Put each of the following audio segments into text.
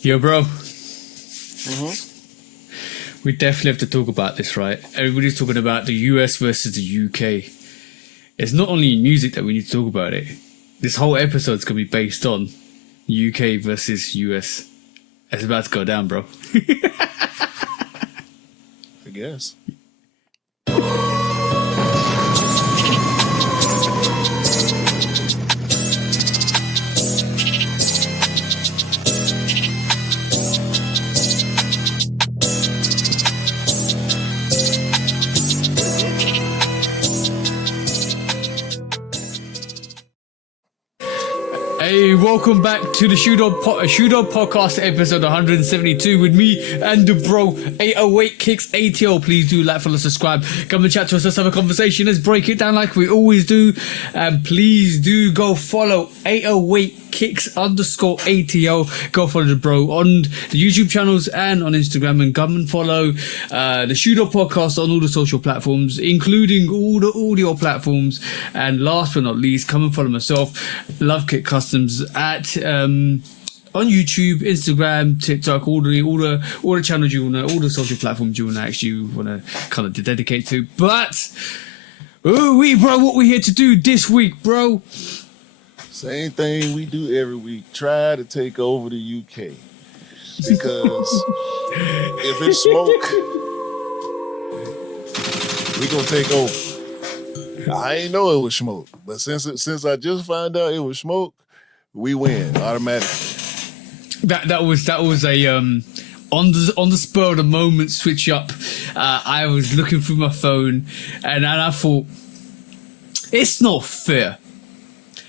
Yo, bro. Mm-hmm. We definitely have to talk about this, right? Everybody's talking about the US versus the UK. It's not only in music that we need to talk about it. This whole episode's going to be based on UK versus US. It's about to go down, bro. I guess. Hey, welcome back to the Shoe Dog Podcast, episode 172 with me and the bro 808 Kicks ATL. Please do like, follow, subscribe, come and chat to us. Let's have a conversation. Let's break it down like we always do. And please do go follow 808 Kicks _ATL. Go follow the bro on the YouTube channels and on Instagram, and come and follow the Shoe Dog Podcast on all the social platforms, including all the audio platforms. And last but not least, come and follow myself, Lovekickscustom, at on YouTube, Instagram, TikTok, all the channels you wanna, all the social platforms you wanna kind of dedicate to. But bro, what we here to do this week, bro? Same thing we do every week. Try to take over the UK. Because if it's smoke, we gonna take over. I ain't know it was smoke, but since I just found out it was smoke, we win automatically. That was a on the spur of the moment switch up. I was looking through my phone and I thought, it's not fair.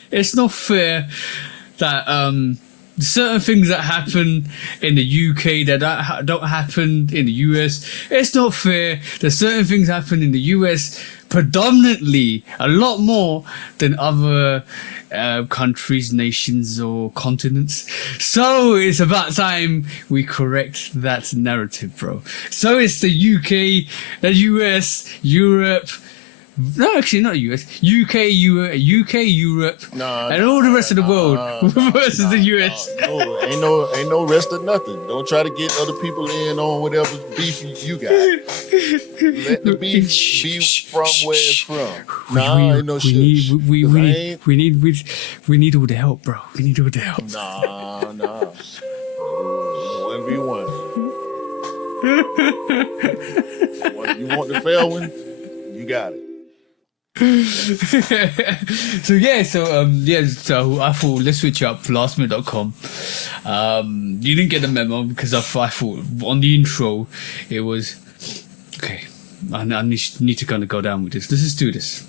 It's not fair that certain things that happen in the UK that don't happen in the US. It's not fair that certain things happen in the US predominantly a lot more than other countries, nations, or continents. So it's about time we correct that narrative, bro. So it's the UK, the US, Europe. No, actually, not US. UK, Europe, and all the rest of the world versus the US. No, ain't no rest of nothing. Don't try to get other people in on whatever beef you got. Let the beef be from where it's from. Ain't no shit. We need all the help, bro. We need all the help. Nah. 1v1. You want the fair one? You got it. So I thought, let's switch up lastminute.com. You didn't get the memo because I thought on the intro it was okay. I need to kind of go down with this. Let's do this.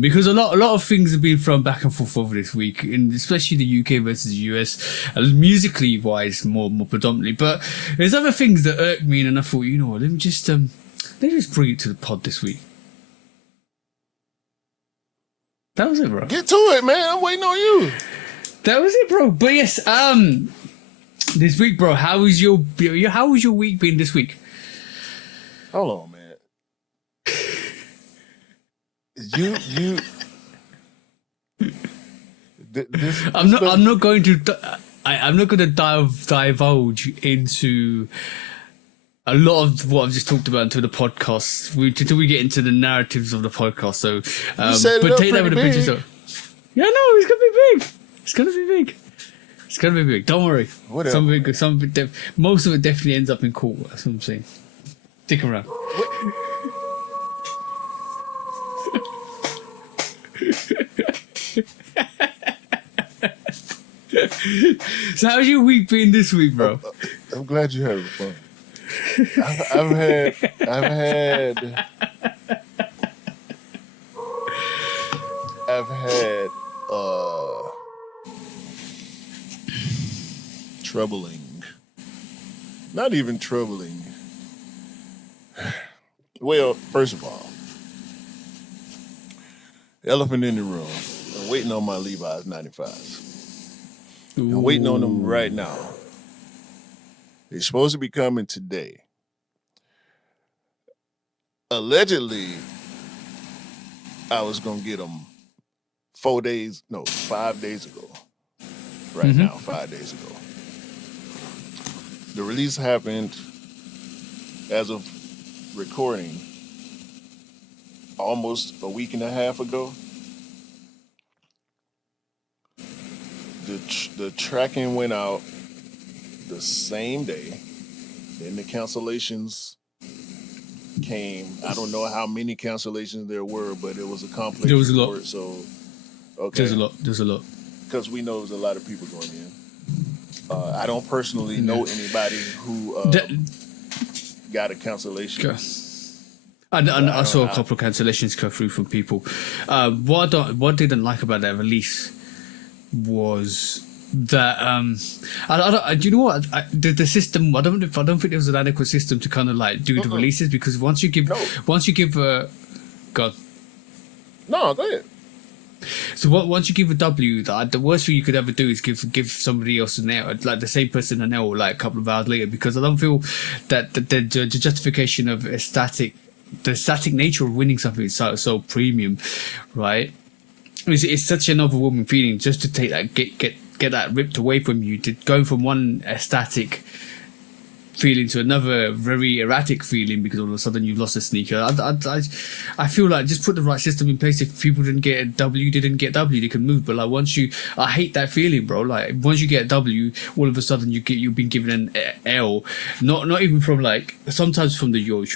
Because a lot of things have been thrown back and forth over this week, and especially the UK versus the US, musically wise, more predominantly. But there's other things that irk me, and I thought, you know what? Let me just bring it to the pod this week. That was it, bro. Get to it, man. I'm waiting on you. That was it, bro. But yes, this week, bro, how was your week been this week? Hold on, man. I'm not going to divulge into a lot of what I've just talked about until the podcast, until we get into the narratives of the podcast. So, but take that with a pinch of salt. Yeah, no, it's gonna be big. Don't worry. Whatever. Most of it definitely ends up in court. That's what I'm saying. Stick around. So, how's your week been this week, bro? I'm glad you're having fun. I've had troubling. Not even troubling. Well, first of all, elephant in the room. I'm waiting on my Levi's 95s. I'm waiting on them right now. They're supposed to be coming today. Allegedly, I was going to get them 5 days ago. Right now, 5 days ago. The release happened as of recording almost a week and a half ago. The tracking went out the same day. Then the cancellations came. I don't know how many cancellations there were, but it was a complex There was a report. lot. So, okay. There's a lot. Because we know there's a lot of people going in. I don't personally know anybody who got a cancellation. Okay. I saw a couple of cancellations go through from people. What I didn't like about that release was that do you know what the system? I don't think there was an adequate system to kind of like do the releases, because once you give God. No, go ahead. So once you give a W, the worst thing you could ever do is give somebody else an L, like the same person an L, like a couple of hours later, because I don't feel that the justification of the static nature of winning something is so premium, right? It's such an overwhelming feeling just to take that get that ripped away from you, to go from one static feeling to another very erratic feeling because all of a sudden you've lost a sneaker. I feel like just put the right system in place. If people didn't get a W, they can move. But like I hate that feeling, bro. Like once you get a W, all of a sudden you've been given an L. Not even from like, sometimes from your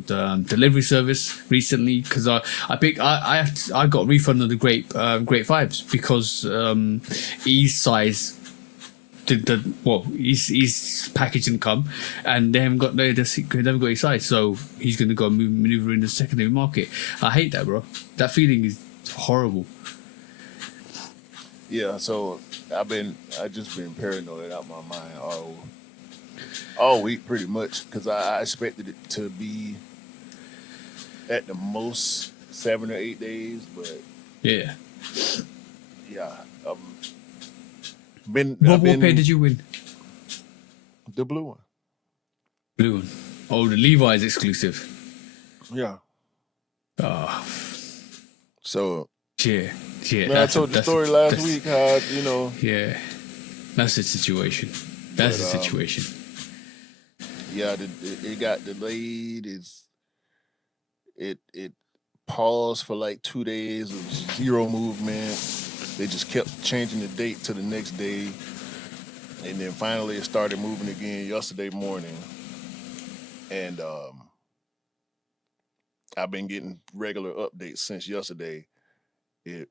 delivery service recently, because I got a refund on the great vibes because E's size. His package didn't come, and they haven't got his size, so he's going to go maneuver in the secondary market. I hate that, bro. That feeling is horrible. Yeah, so I just been paranoid out my mind all week pretty much, because I expected it to be at the most 7 or 8 days, but yeah. What pair did you win? The blue one. Blue one. Oh, the Levi's exclusive. Yeah. Oh. So. Yeah. Man, I told the story last week how, Yeah. That's the situation. That's the situation. Yeah, it got delayed. It paused for like 2 days. It was zero movement. They just kept changing the date to the next day. And then finally it started moving again yesterday morning. And I've been getting regular updates since yesterday. It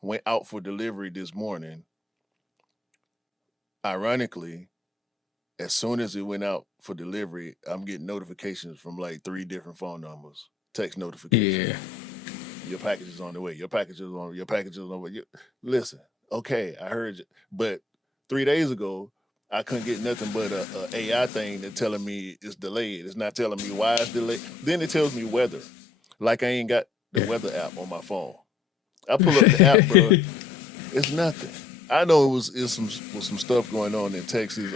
went out for delivery this morning. Ironically, as soon as it went out for delivery, I'm getting notifications from like 3 different phone numbers, text notifications. Yeah. Your package is on the way. Your package is on the way. Listen, okay, I heard you. But 3 days ago, I couldn't get nothing but a AI thing that's telling me it's delayed. It's not telling me why it's delayed. Then it tells me weather. Like I ain't got the weather app on my phone. I pull up the app, bro. It's nothing. I know it was some stuff going on in Texas.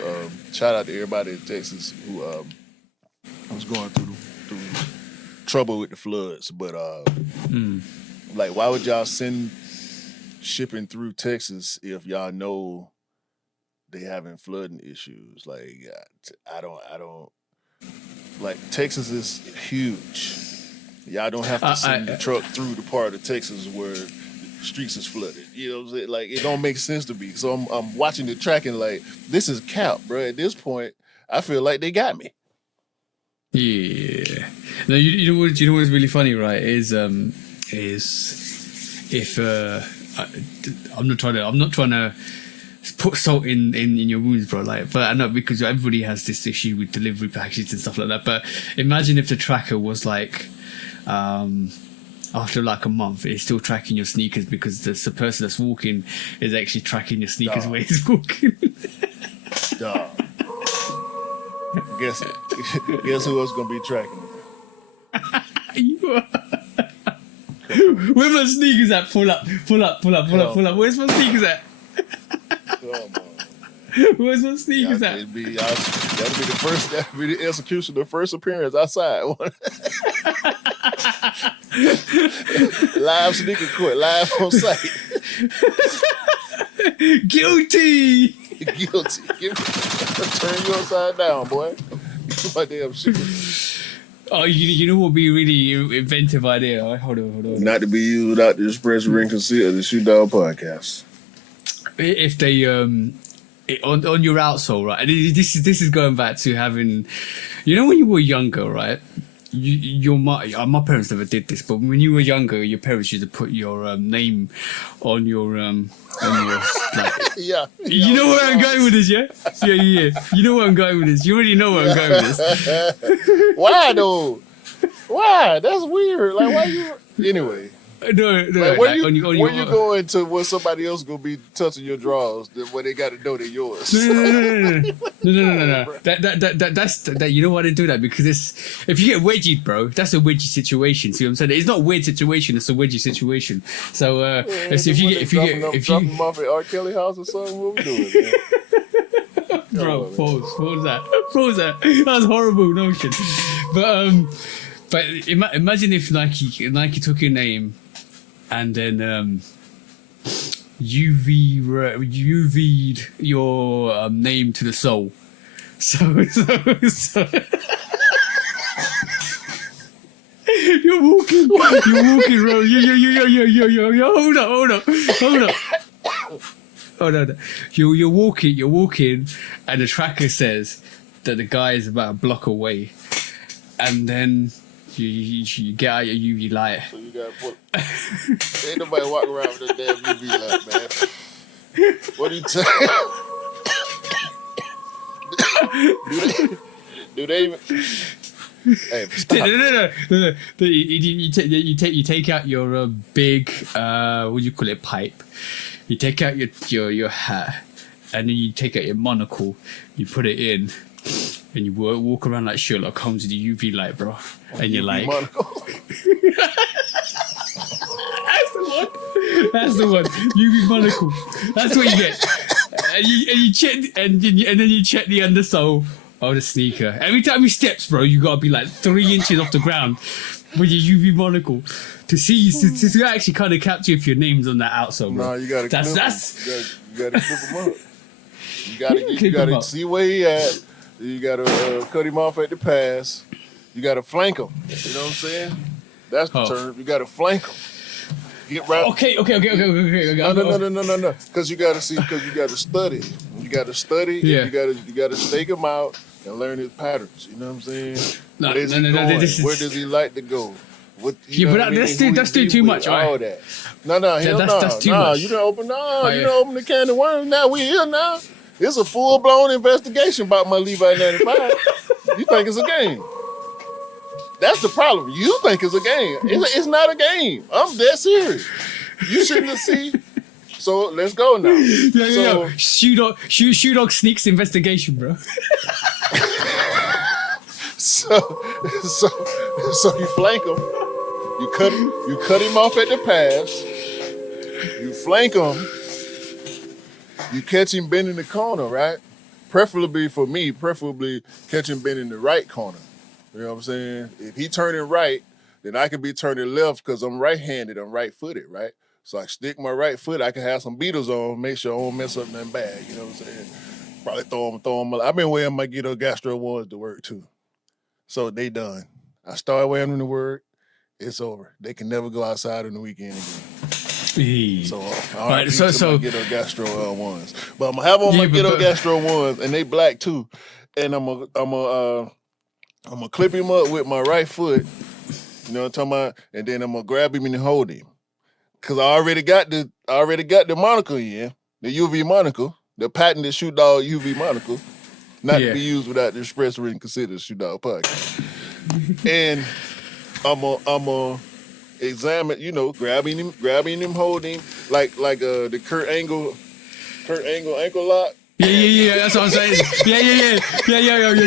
Shout out to everybody in Texas who was going through trouble with the floods, but like, why would y'all send shipping through Texas if y'all know they having flooding issues? Like, I don't like, Texas is huge. Y'all don't have to send the truck through the part of Texas where the streets is flooded. You know what I'm saying? Like, it don't make sense to me. So I'm watching the tracking like, this is cap, bro. At this point, I feel like they got me. Yeah. No, you know what's really funny, right? Is if I'm not trying to put salt in your wounds, bro. Like, but I know, because everybody has this issue with delivery packages and stuff like that. But imagine if the tracker was like, after like a month, it's still tracking your sneakers because the person that's walking is actually tracking your sneakers where he's walking. Dog. Guess who else gonna be tracking it? You are. Where my sneakers at? Pull up. Where's my sneakers at? Where's my sneakers at? That'll be the execution, the first appearance outside. Live sneaker court, live on site. Guilty. Guilty. Turn you upside down, boy. My damn shit. Oh, you know what would be a really inventive idea? Right? Hold on. Not to be used without the express written consent of the Shoot Dog Podcast. If they on your outsole, right? And this is going back to having, you know, when you were younger, right? My parents never did this, but when you were younger, your parents used to put your name on your like. Yeah. You know where I'm going with this, yeah? Yeah. You know where I'm going with this. You already know where I'm going with this. Why though? Why? That's weird. Like, why you? Anyway. No. Like, where you going to where somebody else gonna be touching your drawers where they got to know they're yours? No. That's you know why they do that? Because if you get wedgied, bro, that's a wedgie situation. See what I'm saying? It's not a weird situation. It's a wedgie situation. So if you dropping them off at R. Kelly house or something, what we doing, man? Bro, pause that. That's horrible notion. But imagine if Nike took your name and then UV'd your name to the soul. So you're walking, bro. Yo, hold up. You're walking, and the tracker says that the guy is about a block away, and then you get out your UV light. So you gotta put. Ain't nobody walking around with a damn UV light, man. What are you saying? Do they even? Hey, stop. No. You take out your big what do you call it, pipe. You take out your hat, and then you take out your monocle. You put it in, and you walk around like Sherlock Holmes with the UV light, bro. And you're like, That's the one. UV monocle. That's what you get. And you check, and then you check the undersole of the sneaker. Every time he steps, bro, you gotta be like 3 inches off the ground with your UV monocle to actually kind of capture if your name's on that outsole, bro. No, you gotta clip him. You gotta clip him up. You gotta see where he at. You gotta cut him off at the pass. You gotta flank him. You know what I'm saying? That's the term. You gotta flank him. Get right. Okay. No. Because you gotta see. Because you gotta study. You gotta study. Yeah. You gotta stake him out and learn his patterns. You know what I'm saying? No. Where does he like to go? What? That's too much. All that. No. That's too much. You don't open. You don't open the can of worms. Now we here now. It's a full blown investigation about my Levi 95. You think it's a game? That's the problem. You think it's a game. It's not a game. I'm dead serious. You shouldn't have seen. So let's go now. Yeah. Shoe dog sneaks investigation, bro. So you flank him. You cut him off at the pass. You flank him. You catch him bending the corner, right? Preferably catch him bending the right corner. You know what I'm saying? If he turning right, then I can be turning left because I'm right-handed, I'm right-footed, right? So I stick my right foot, I can have some beaters on, make sure I don't mess up nothing bad, you know what I'm saying? Probably throw them. I've been wearing my Ghetto Gastro ones to work too. So they done. I started wearing them to work, it's over. They can never go outside on the weekend again. So, all right, so Ghetto Gastro ones. But I'm gonna have on my Ghetto Gastro ones, and they black too. And I'm gonna clip him up with my right foot, you know what I'm talking about, and then I'm gonna grab him and hold him. Cause I already got the monocle in, the UV monocle, the patented Shoot Dog UV monocle, not to be used without the express written consent of the Shoot Dog Podcast. And I'm gonna examine, grabbing him, holding him, like the Kurt Angle ankle lock. Yeah, that's what I'm saying. Yeah.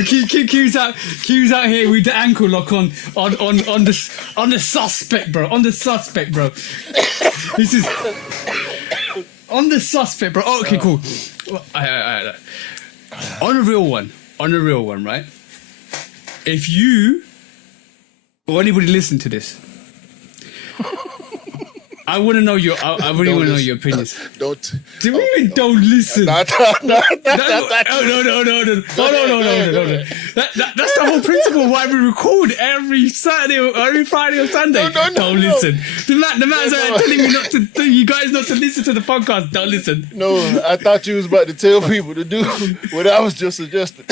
Q's out here with the ankle lock on the suspect, bro. On the suspect, bro. This is on the suspect, bro. Oh, okay, cool. On a real one, right? If you or anybody listen to this, I want to know your. I really want to know your opinions. Don't. Do we even don't listen? No. Oh no. That's the whole principle why we record every Saturday or every Friday or Sunday. No. Don't listen. The man's telling me not to. You guys not to listen to the podcast. Don't listen. No, I thought you was about to tell people to do what I was just suggesting.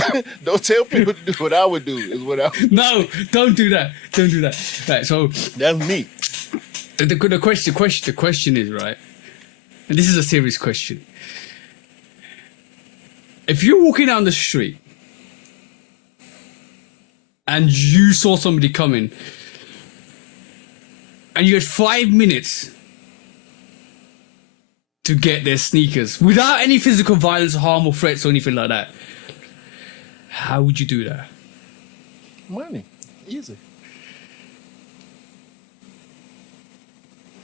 Don't tell people to do what I would do. Is what I. No, don't do that. Don't do that. Right. So that's me. The question is, right, and this is a serious question. If you're walking down the street and you saw somebody coming and you had 5 minutes to get their sneakers without any physical violence, harm, or threats or anything like that, how would you do that? Money. Easy.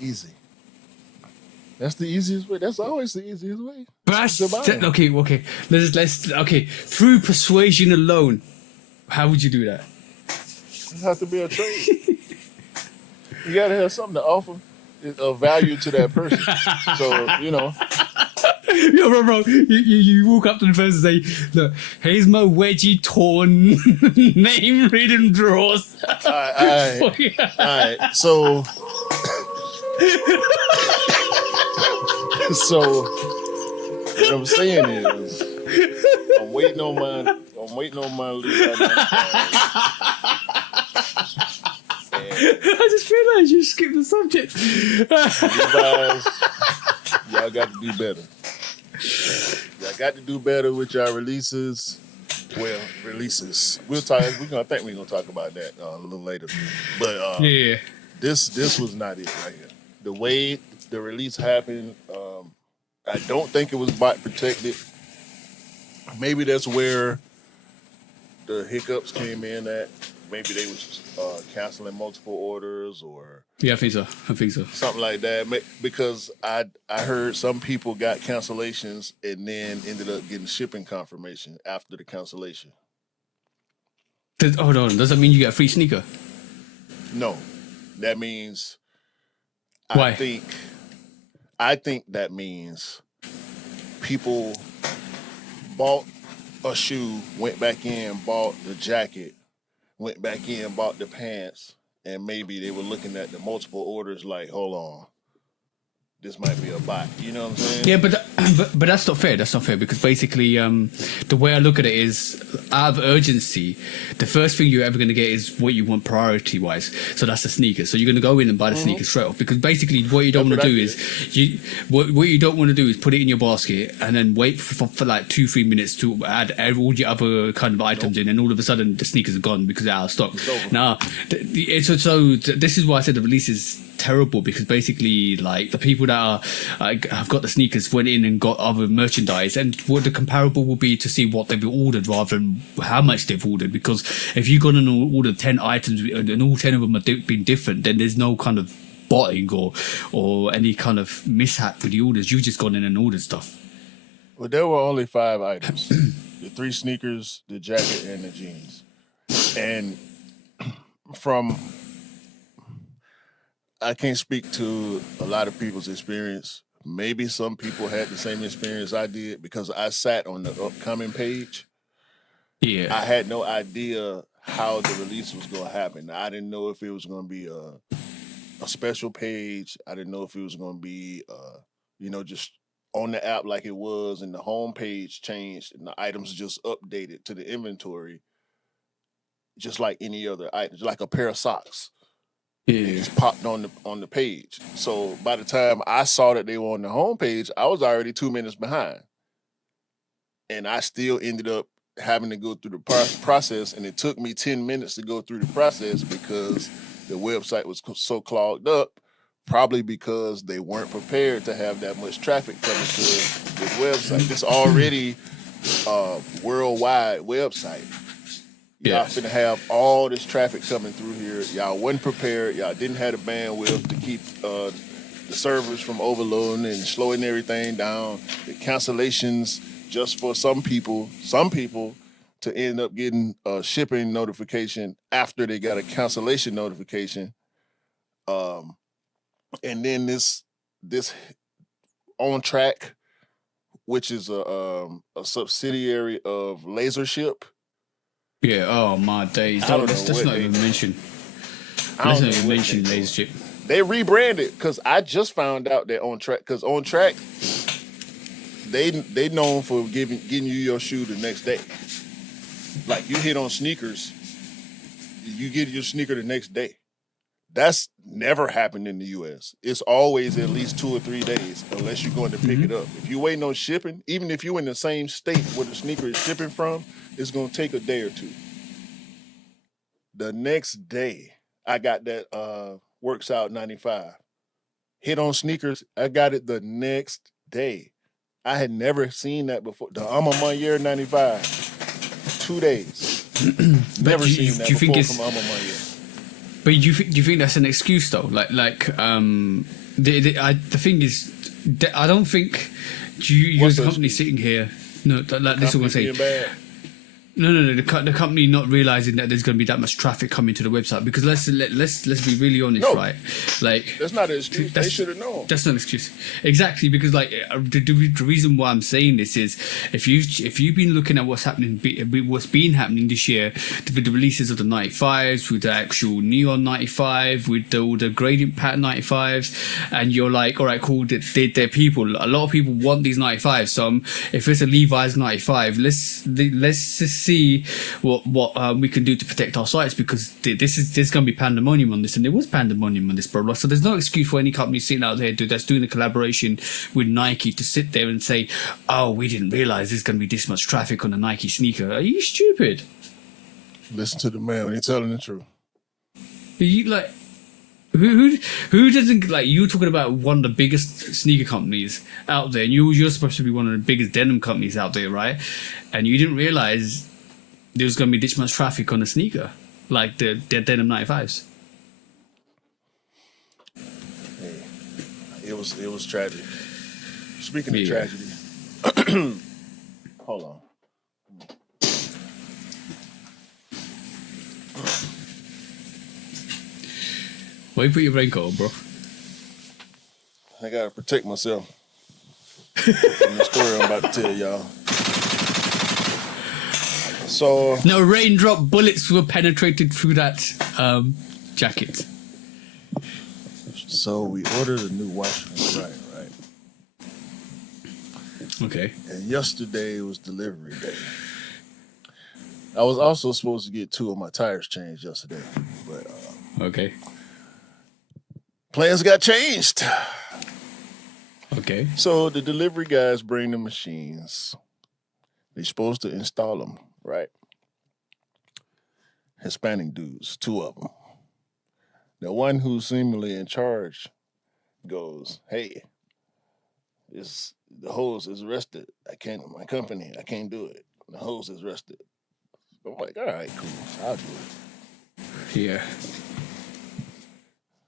Easy. That's the easiest way. That's always the easiest way. But okay. Let's through persuasion alone, how would you do that? It has to be a trade. You gotta have something to offer of value to that person. So, you know. Yo, bro, you walk up to the person and say, look, here's my wedgie torn name written drawers. All right. So what I'm saying is, I'm waiting on my lead right now. I just realized you skipped the subject. Y'all got to do better. Y'all got to do better with y'all releases. Well, releases. I think we're gonna talk about that a little later. But yeah, this was not it right here. The way the release happened, I don't think it was bot protected. Maybe that's where the hiccups came in at. Maybe they was canceling multiple orders or I think so. Something like that. Because I heard some people got cancellations and then ended up getting shipping confirmation after the cancellation. Hold on. Does that mean you get a free sneaker? No, that means. Why? I think that means people bought a shoe, went back in, bought the jacket, went back in, bought the pants, and maybe they were looking at the multiple orders like, hold on, this might be a bot. You know what I'm saying? Yeah, but that's not fair. That's not fair because basically, the way I look at it is, out of urgency, the first thing you're ever going to get is what you want priority-wise. So that's the sneakers. So you're going to go in and buy the sneakers straight off because basically what you don't want to do is what you don't want to do is put it in your basket and then wait for like 2-3 minutes to add all your other kind of items in, and all of a sudden the sneakers are gone because they're out of stock. Now, so this is why I said the release is terrible because basically like the people that have got the sneakers went in and got other merchandise, and what the comparable will be to see what they've ordered rather than how much they've ordered, because if you've gone and ordered 10 items and all 10 of them have been different, then there's no kind of botting or any kind of mishap with the orders. You've just gone in and ordered stuff. Well, there were only 5 items. The 3 sneakers, the jacket, and the jeans. And I can't speak to a lot of people's experience. Maybe some people had the same experience I did because I sat on the upcoming page. Yeah. I had no idea how the release was going to happen. I didn't know if it was going to be a special page. I didn't know if it was going to be, just on the app like it was, and the home page changed and the items just updated to the inventory, just like any other item, like a pair of socks. Yeah. It just popped on the page. So by the time I saw that they were on the homepage, I was already 2 minutes behind. And I still ended up having to go through the process, and it took me 10 minutes to go through the process because the website was so clogged up, probably because they weren't prepared to have that much traffic coming to this website. It's already a worldwide website. Y'all finna have all this traffic coming through here. Y'all wasn't prepared. Y'all didn't have the bandwidth to keep the servers from overloading and slowing everything down. The cancellations just for some people to end up getting a shipping notification after they got a cancellation notification. And then this On Track, which is a subsidiary of Lasership. Yeah. Oh my days. I Don't, don't know let's what not they. even mention. I Let's don't not know even what mention they doing. laser ship. They rebranded because I just found out that On Track, because On Track, they known for getting you your shoe the next day. Like you hit on sneakers, you get your sneaker the next day. That's never happened in the US. It's always at least 2 or 3 days, unless you're going to pick it up. If you're waiting on shipping, even if you're in the same state where the sneaker is shipping from, it's going to take a day or two. The next day, I got that Works Out 95. Hit on sneakers, I got it the next day. I had never seen that before. The Alma Mater 95, 2 days. Never seen that before from Alma Mater. But do you think that's an excuse though? The thing is, I don't think you as a company sitting here. No, like this is what I'm saying. No. The company not realizing that there's going to be that much traffic coming to the website, because let's be really honest, right? Like that's not an excuse. They should have known. That's not an excuse, exactly, because like the reason why I'm saying this is if you've been looking at what's been happening this year with the releases of the 95s, with the actual neon 95, with all the gradient pattern 95s, and you're like, all right, cool. They're people. A lot of people want these 95s. So if it's a Levi's 95, let's just see what we can do to protect our sites, because there's going to be pandemonium on this, and there was pandemonium on this, bro. So there's no excuse for any company sitting out there that's doing a collaboration with Nike to sit there and say, oh, we didn't realize there's going to be this much traffic on a Nike sneaker. Are you stupid? Listen to the man when he's telling the truth. Are you like, who doesn't, like, you're talking about one of the biggest sneaker companies out there, and you're supposed to be one of the biggest denim companies out there, right? And you didn't realize there was going to be this much traffic on a sneaker, like the denim 95s. Hey, it was tragic. Speaking of tragedy, hold on. Why you put your raincoat on, bro? I gotta protect myself from the story I'm about to tell y'all. So no raindrop bullets were penetrated through that jacket. So we ordered a new washer and dryer, right? Okay. And yesterday was delivery day. I was also supposed to get 2 of my tires changed yesterday, but okay. Plans got changed. Okay. So the delivery guys bring the machines. They're supposed to install them, right? Hispanic dudes, 2 of them. The one who's seemingly in charge goes, "Hey, the hose is arrested. My company, I can't do it. The hose is arrested." I'm like, all right, cool, I'll do it. Yeah.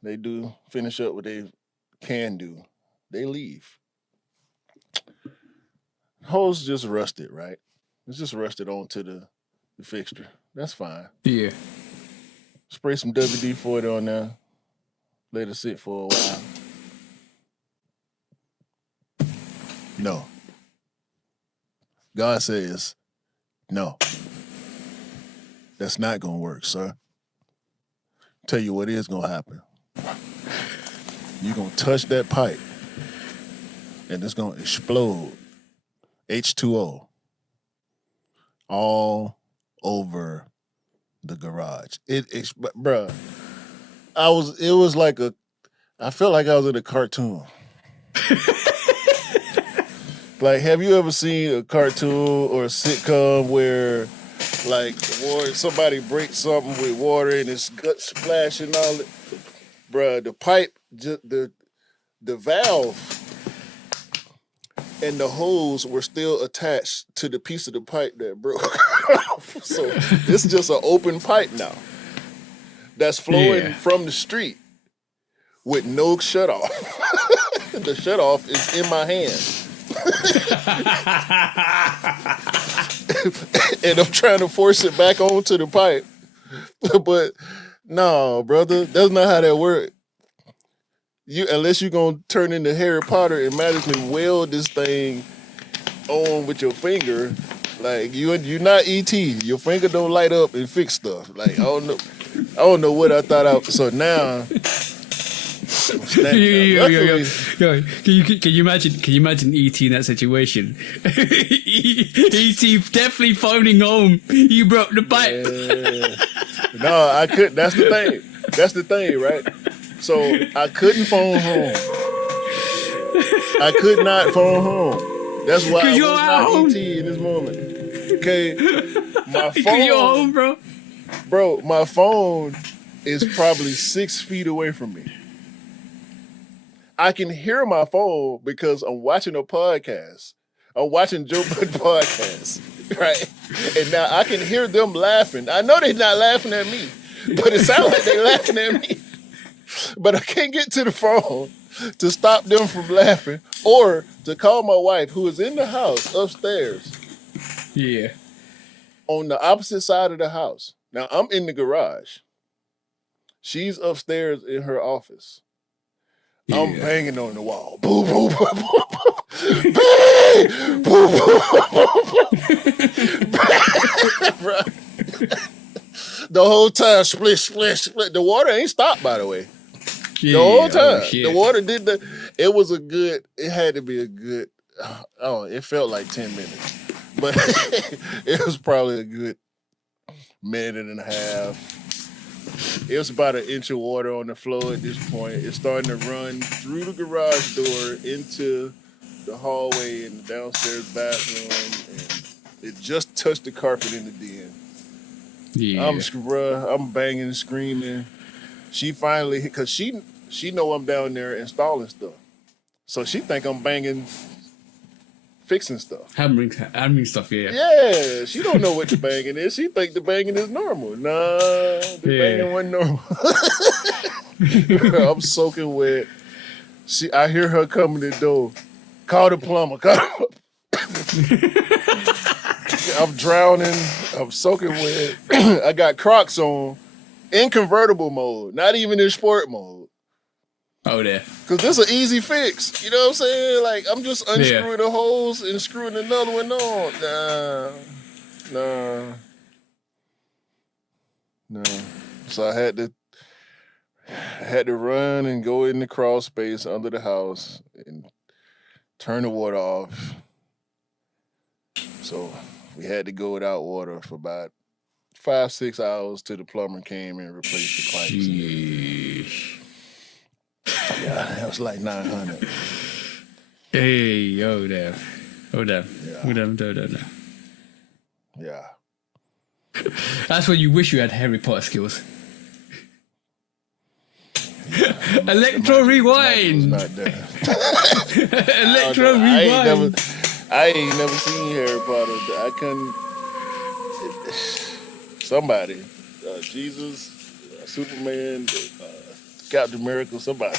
They do finish up what they can do. They leave. Hose just rusted, right? It's just rusted onto the fixture. That's fine. Yeah. Spray some WD-40 on there. Let it sit for a while. No. God says, no. That's not going to work, sir. Tell you what is going to happen. You're going to touch that pipe, and it's going to explode H2O all over the garage. Bruh, it was like I felt like I was in a cartoon. Like, have you ever seen a cartoon or a sitcom where, like, somebody breaks something with water and it's gut splashing and all that? Bruh, the pipe, the valve and the hose were still attached to the piece of the pipe that broke. So it's just an open pipe now that's flowing from the street with no shutoff. The shutoff is in my hand. And I'm trying to force it back onto the pipe. But no, brother, that's not how that works. unless you're gonna turn into Harry Potter and magically weld this thing on with your finger, like you're not ET. Your finger don't light up and fix stuff. Like I don't know what I thought out. So now, luckily, Can you imagine? Can you imagine ET in that situation? ET definitely phoning home. You broke the pipe. no, I couldn't. That's the thing. That's the thing, right? So I couldn't phone home. I could not phone home. That's why I was not home. ET in this moment. Okay, my phone. You're home, bro. My phone is probably 6 feet away from me. I can hear my phone because I'm watching a podcast. I'm watching Joe Budden podcast, right? And now I can hear them laughing. I know they're not laughing at me, but it sounds like they're laughing at me. But I can't get to the phone to stop them from laughing or to call my wife, who is in the house upstairs. Yeah. On the opposite side of the house. Now I'm in the garage. She's upstairs in her office. Yeah. I'm banging on the wall. Boom, boom, boom, boom, boom. Bang! Boom, boom, boom. The whole time, split, split, split. The water ain't stopped, by the way. The whole time. The water did it was a good, it had to be a good, it felt like 10 minutes. But it was probably a good minute and a half. It was about an inch of water on the floor at this point. It's starting to run through the garage door into the hallway and the downstairs bathroom. And it just touched the carpet in the den. Yeah. I'm banging and screaming. She finally, because she know I'm down there installing stuff. So she think I'm banging, fixing stuff. Hammering stuff, yeah. Yeah, she don't know what the banging is. She think the banging is normal. Nah, the banging wasn't normal. I'm soaking wet. I hear her coming to the door. Call the plumber. I'm drowning. I'm soaking wet. I got Crocs on in convertible mode, not even in sport mode. Oh, there. Because this is an easy fix. You know what I'm saying? Like, I'm just unscrewing the hose and screwing another one on. Nah. So I had to run and go in the crawl space under the house and turn the water off. So we had to go without water for about 5-6 hours till the plumber came and replaced the pipes. Yeah, that was like 900. Hey, hold up. Yeah. That's when you wish you had Harry Potter skills. Electro rewind. Electro rewind. I ain't never seen Harry Potter. I couldn't. Somebody, Jesus, Superman, Captain America, somebody,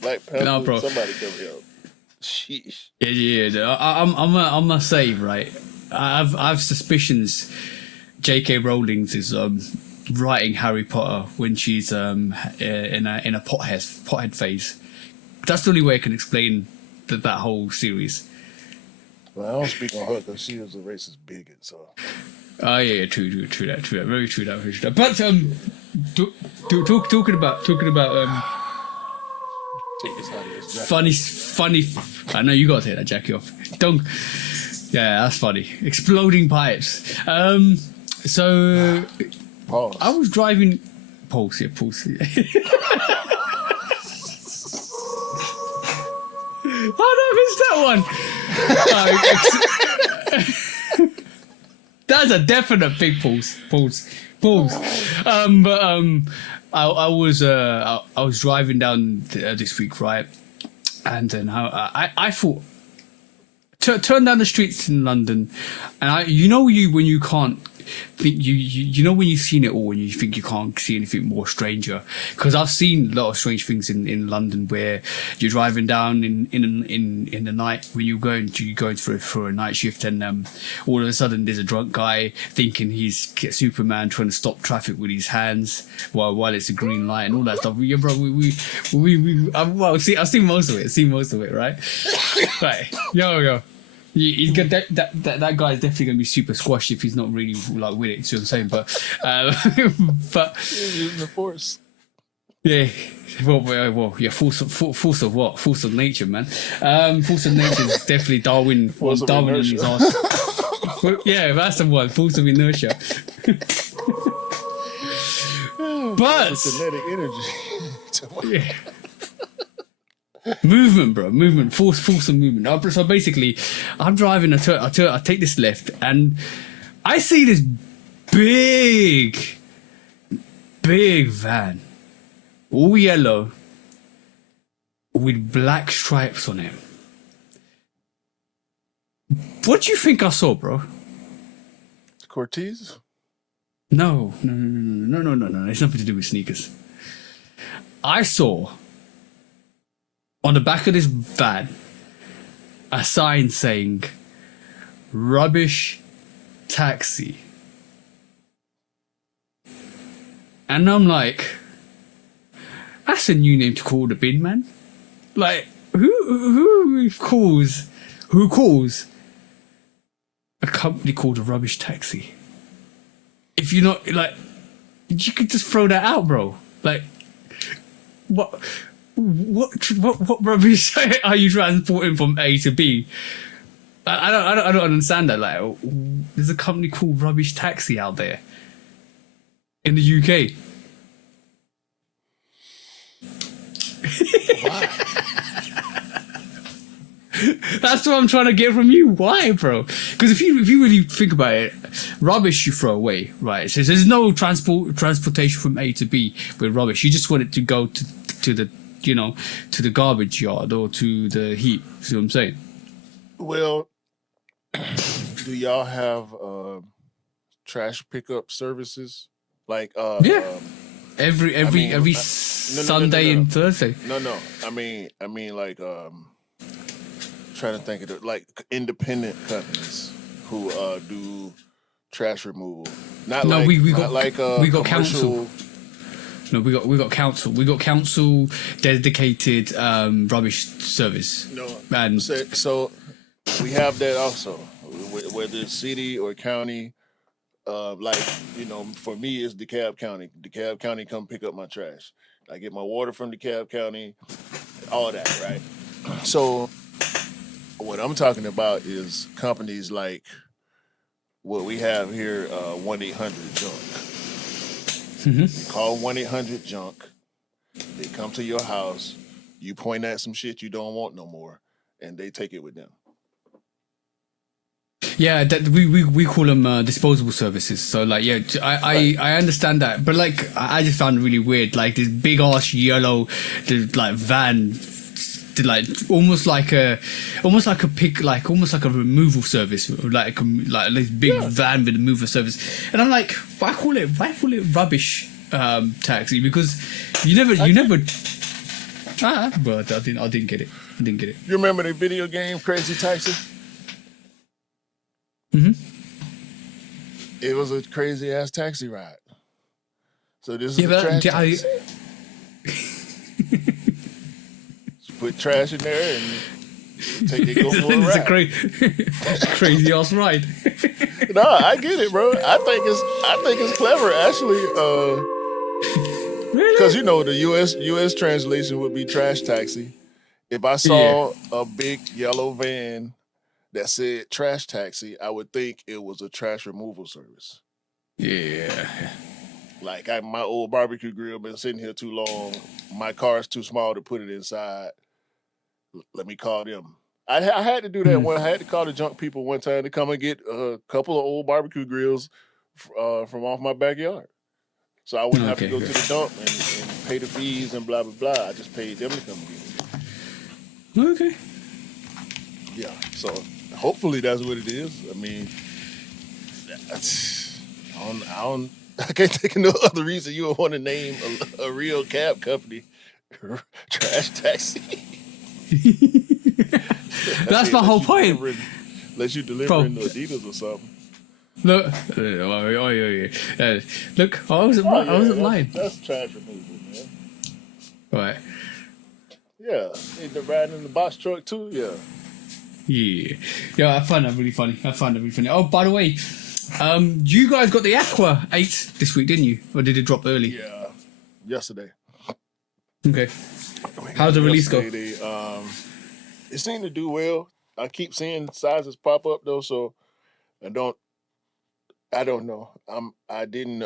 Black Panther, no, bro. Somebody come help. Sheesh. Yeah. I'm gonna say, right. I've suspicions. J.K. Rowling's is writing Harry Potter when she's in a pothead phase. That's the only way I can explain that whole series. Well, I don't speak on her because she was a racist bigot. So. Oh yeah, true that, very true that. But talking about funny. I know you gotta take that jacket off. Don't. Yeah, that's funny. Exploding pipes. So pause. I was driving. Pause. Yeah. How did I miss that one? That's a definite big pause. I was driving down this week, right? And then I thought, turn down the streets in London, and when you can't, think you know when you've seen it all and you think you can't see anything more stranger. Because I've seen a lot of strange things in London where you're driving down in the night when you're going for a night shift, and all of a sudden there's a drunk guy thinking he's Superman trying to stop traffic with his hands while it's a green light and all that stuff. Yeah, bro, I've seen most of it, right? Right, yo. You get that guy's definitely gonna be super squashed if he's not really like with it. See what I'm saying? But He's using the force. yeah, well, yeah. Force of what? Force of nature, man. Force of nature is definitely Darwin. Force of Darwin in his ass. Yeah, that's the one. Force of inertia. But Kinetic energy. yeah. Movement, bro. Movement. Force of movement. So basically, I'm driving. I take this left, and I see this big van, all yellow, with black stripes on it. What do you think I saw, bro? Cortez? No. It's nothing to do with sneakers. I saw on the back of this van a sign saying "Rubbish Taxi," and I'm like, that's a new name to call the bin man. Like, who calls a company called a Rubbish Taxi? If you're not like, you could just throw that out, bro. Like, what rubbish are you transporting from A to B? I don't understand that. Like, there's a company called Rubbish Taxi out there in the UK. Why? That's what I'm trying to get from you. Why, bro? Because if you really think about it, rubbish you throw away, right? So there's no transportation from A to B with rubbish. You just want it to go to the to the garbage yard or to the heap. See what I'm saying? Well, do y'all have trash pickup services? Like Yeah. Every Sunday and Thursday. No. I mean like trying to think of it, like independent companies who do trash removal. Not No, like we not got like we got commercial. council. No, we got council. We got council dedicated rubbish service. No, And so we have that also, whether it's city or county. Like, for me, it's DeKalb County. DeKalb County come pick up my trash. I get my water from DeKalb County, all that, right? So what I'm talking about is companies like what we have here, 1-800-JUNK. You call 1-800-JUNK. They come to your house. You point at some shit you don't want no more, and they take it with them. yeah, that we call them disposable services. So like, yeah, I understand that, but like, I just found it really weird. Like this big ass yellow, like van, almost like a removal service, like this big van with a removal service. And I'm like, why call it rubbish taxi? Because you never. Well, I didn't get it. You remember the video game Crazy Taxi? Mm-hmm. It was a crazy ass taxi ride. So this is Yeah, a but trash taxi. Put trash in there and take it go for a It's ride. a crazy ass ride. No, I get it, bro. I think it's clever actually. Really? Because the US translation would be trash taxi. If I saw a big yellow van that said trash taxi, I would think it was a trash removal service. Yeah. Like my old barbecue grill been sitting here too long. My car's too small to put it inside. Let me call them. I had to do that one. I had to call the junk people one time to come and get a couple of old barbecue grills from off my backyard. So I wouldn't have to go to the dump and pay the fees and blah, blah, blah. I just paid them to come get it. Okay. Yeah. So hopefully that's what it is. I mean, I can't think of no other reason you would want to name a real cab company Trash Taxi. That's my whole point. Unless you deliver Bro. into Adidas or something. Look, look, I wasn't lying. That's trash removal, man. Right. Yeah, they're riding in the box truck too. Yeah, I find that really funny. Oh, by the way, you guys got the Aqua 8 this week, didn't you? Or did it drop early? Yeah, yesterday. Okay. How's the release go? It seemed to do well. I keep seeing sizes pop up though, so I don't know. I didn't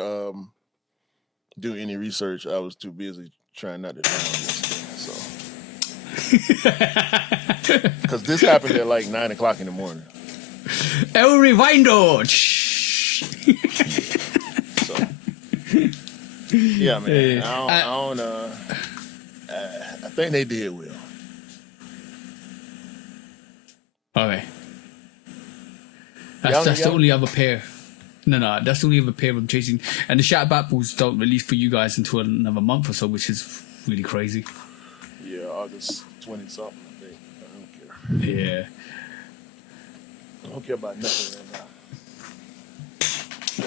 do any research. I was too busy trying not to drown yesterday. So, because this happened at like 9 o'clock in the morning. El Rewindo. So, yeah, man. I think they did well. Okay. That's the only other pair. No, that's the only other pair I'm chasing. And the Shaq Apples don't release for you guys until another month or so, which is really crazy. Yeah, August 20-something, I think. I don't care. Yeah. I don't care about nothing right now.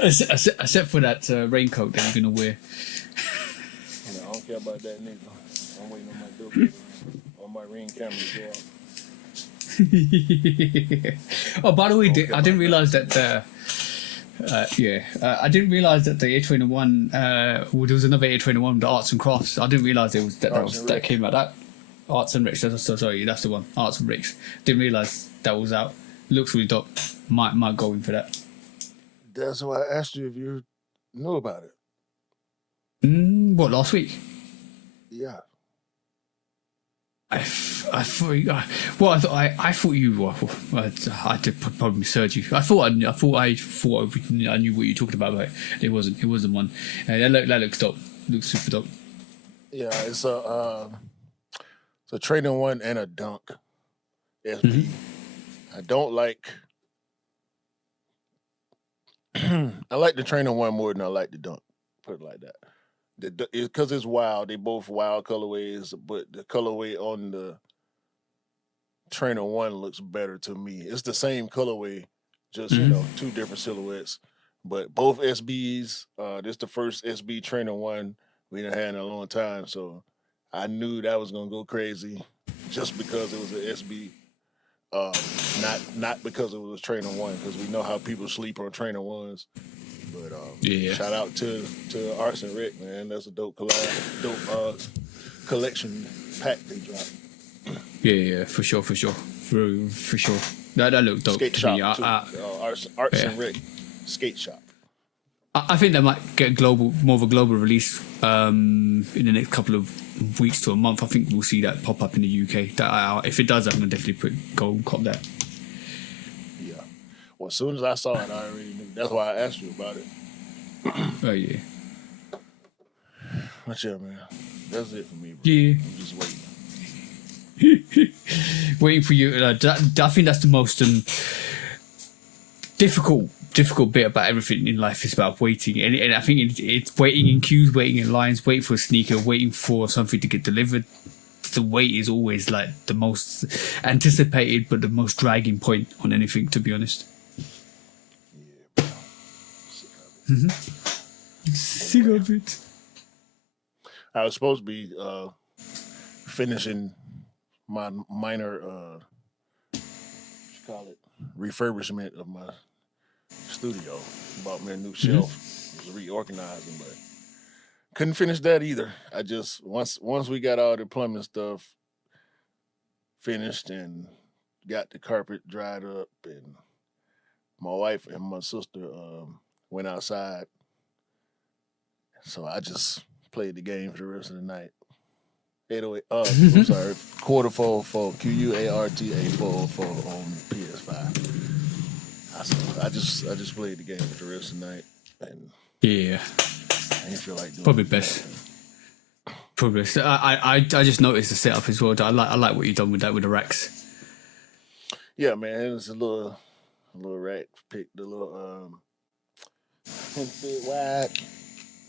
Except for that raincoat that you're going to wear. I don't care about that neither. I'm waiting on my dope on my Ring camera to go off. Oh, by the way, I didn't realize that. I didn't realize that the A21. There was another A21, the Arts and Crafts. I didn't realize it was that came out. That Arts and Rics. So sorry, that's the one. Arts and Rics. Didn't realize that was out. Looks really dope. Might go in for that. That's why I asked you if you knew about it. What, last week? Yeah. I thought you were. I did probably misheard you. I thought I knew what you were talking about, but it wasn't. It wasn't one. That looks dope. Looks super dope. Yeah, it's a training one and a dunk. SB. I don't like. I like the training one more than I like the dunk. Put it like that. Because it's wild. They both wild colorways, but the colorway on the Trainer One looks better to me. It's the same colorway, just two different silhouettes. But both SBs. This the first SB Trainer One we done had in a long time, so I knew that was gonna go crazy, just because it was an SB. Not because it was a Trainer One, because we know how people sleep on Trainer Ones. But shout out to Arts and Rick, man. That's a dope collection pack they dropped. Yeah, for sure. For sure. That looked dope. Skate to shop me. Arts and Rick skate shop. I think they might get more of a global release in the next couple of weeks to a month. I think we'll see that pop up in the UK. If it does, I'm gonna definitely go and cop that. Yeah. Well, as soon as I saw it, I already knew. That's why I asked you about it. Oh yeah. But yeah, man, that's it for me, bro. Yeah. I'm just waiting. Waiting for you. I think that's the most difficult bit about everything in life is about waiting, and I think it's waiting in queues, waiting in lines, waiting for a sneaker, waiting for something to get delivered. The wait is always like the most anticipated, but the most dragging point on anything, to be honest. Yeah, bro. Sick of it. I was supposed to be finishing my minor refurbishment of my studio. Bought me a new shelf. Was reorganizing, but couldn't finish that either. I just once we got all the plumbing stuff finished and got the carpet dried up, and my wife and my sister went outside, so I just played the game for the rest of the night. 808. I'm sorry. Quarter 404. QUARTA 404 on PS5. I just played the game for the rest of the night, and yeah, I didn't feel like doing probably best. Probably. I just noticed the setup as well. I like what you've done with that with the racks. Yeah, man, it's a little rack pick, the little 10 feet wide.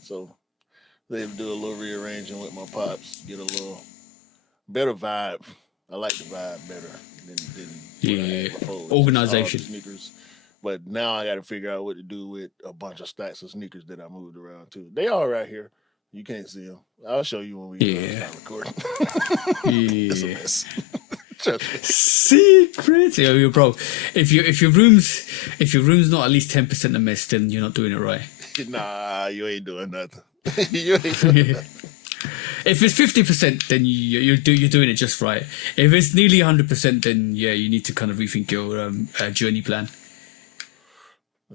So they do a little rearranging with my pops, get a little better vibe. I like the vibe better than what I had before. It's just all the Organization. sneakers. But now I got to figure out what to do with a bunch of stacks of sneakers that I moved around too. They all right here. You can't see them. I'll show you when we start recording. It's a mess. Trust me. Secret, yo, bro. If your room's not at least 10% a mess, then you're not doing it right. Nah, you ain't doing nothing. You ain't doing nothing. If it's 50%, then you're doing it just right. If it's nearly 100%, then yeah, you need to kind of rethink your journey plan.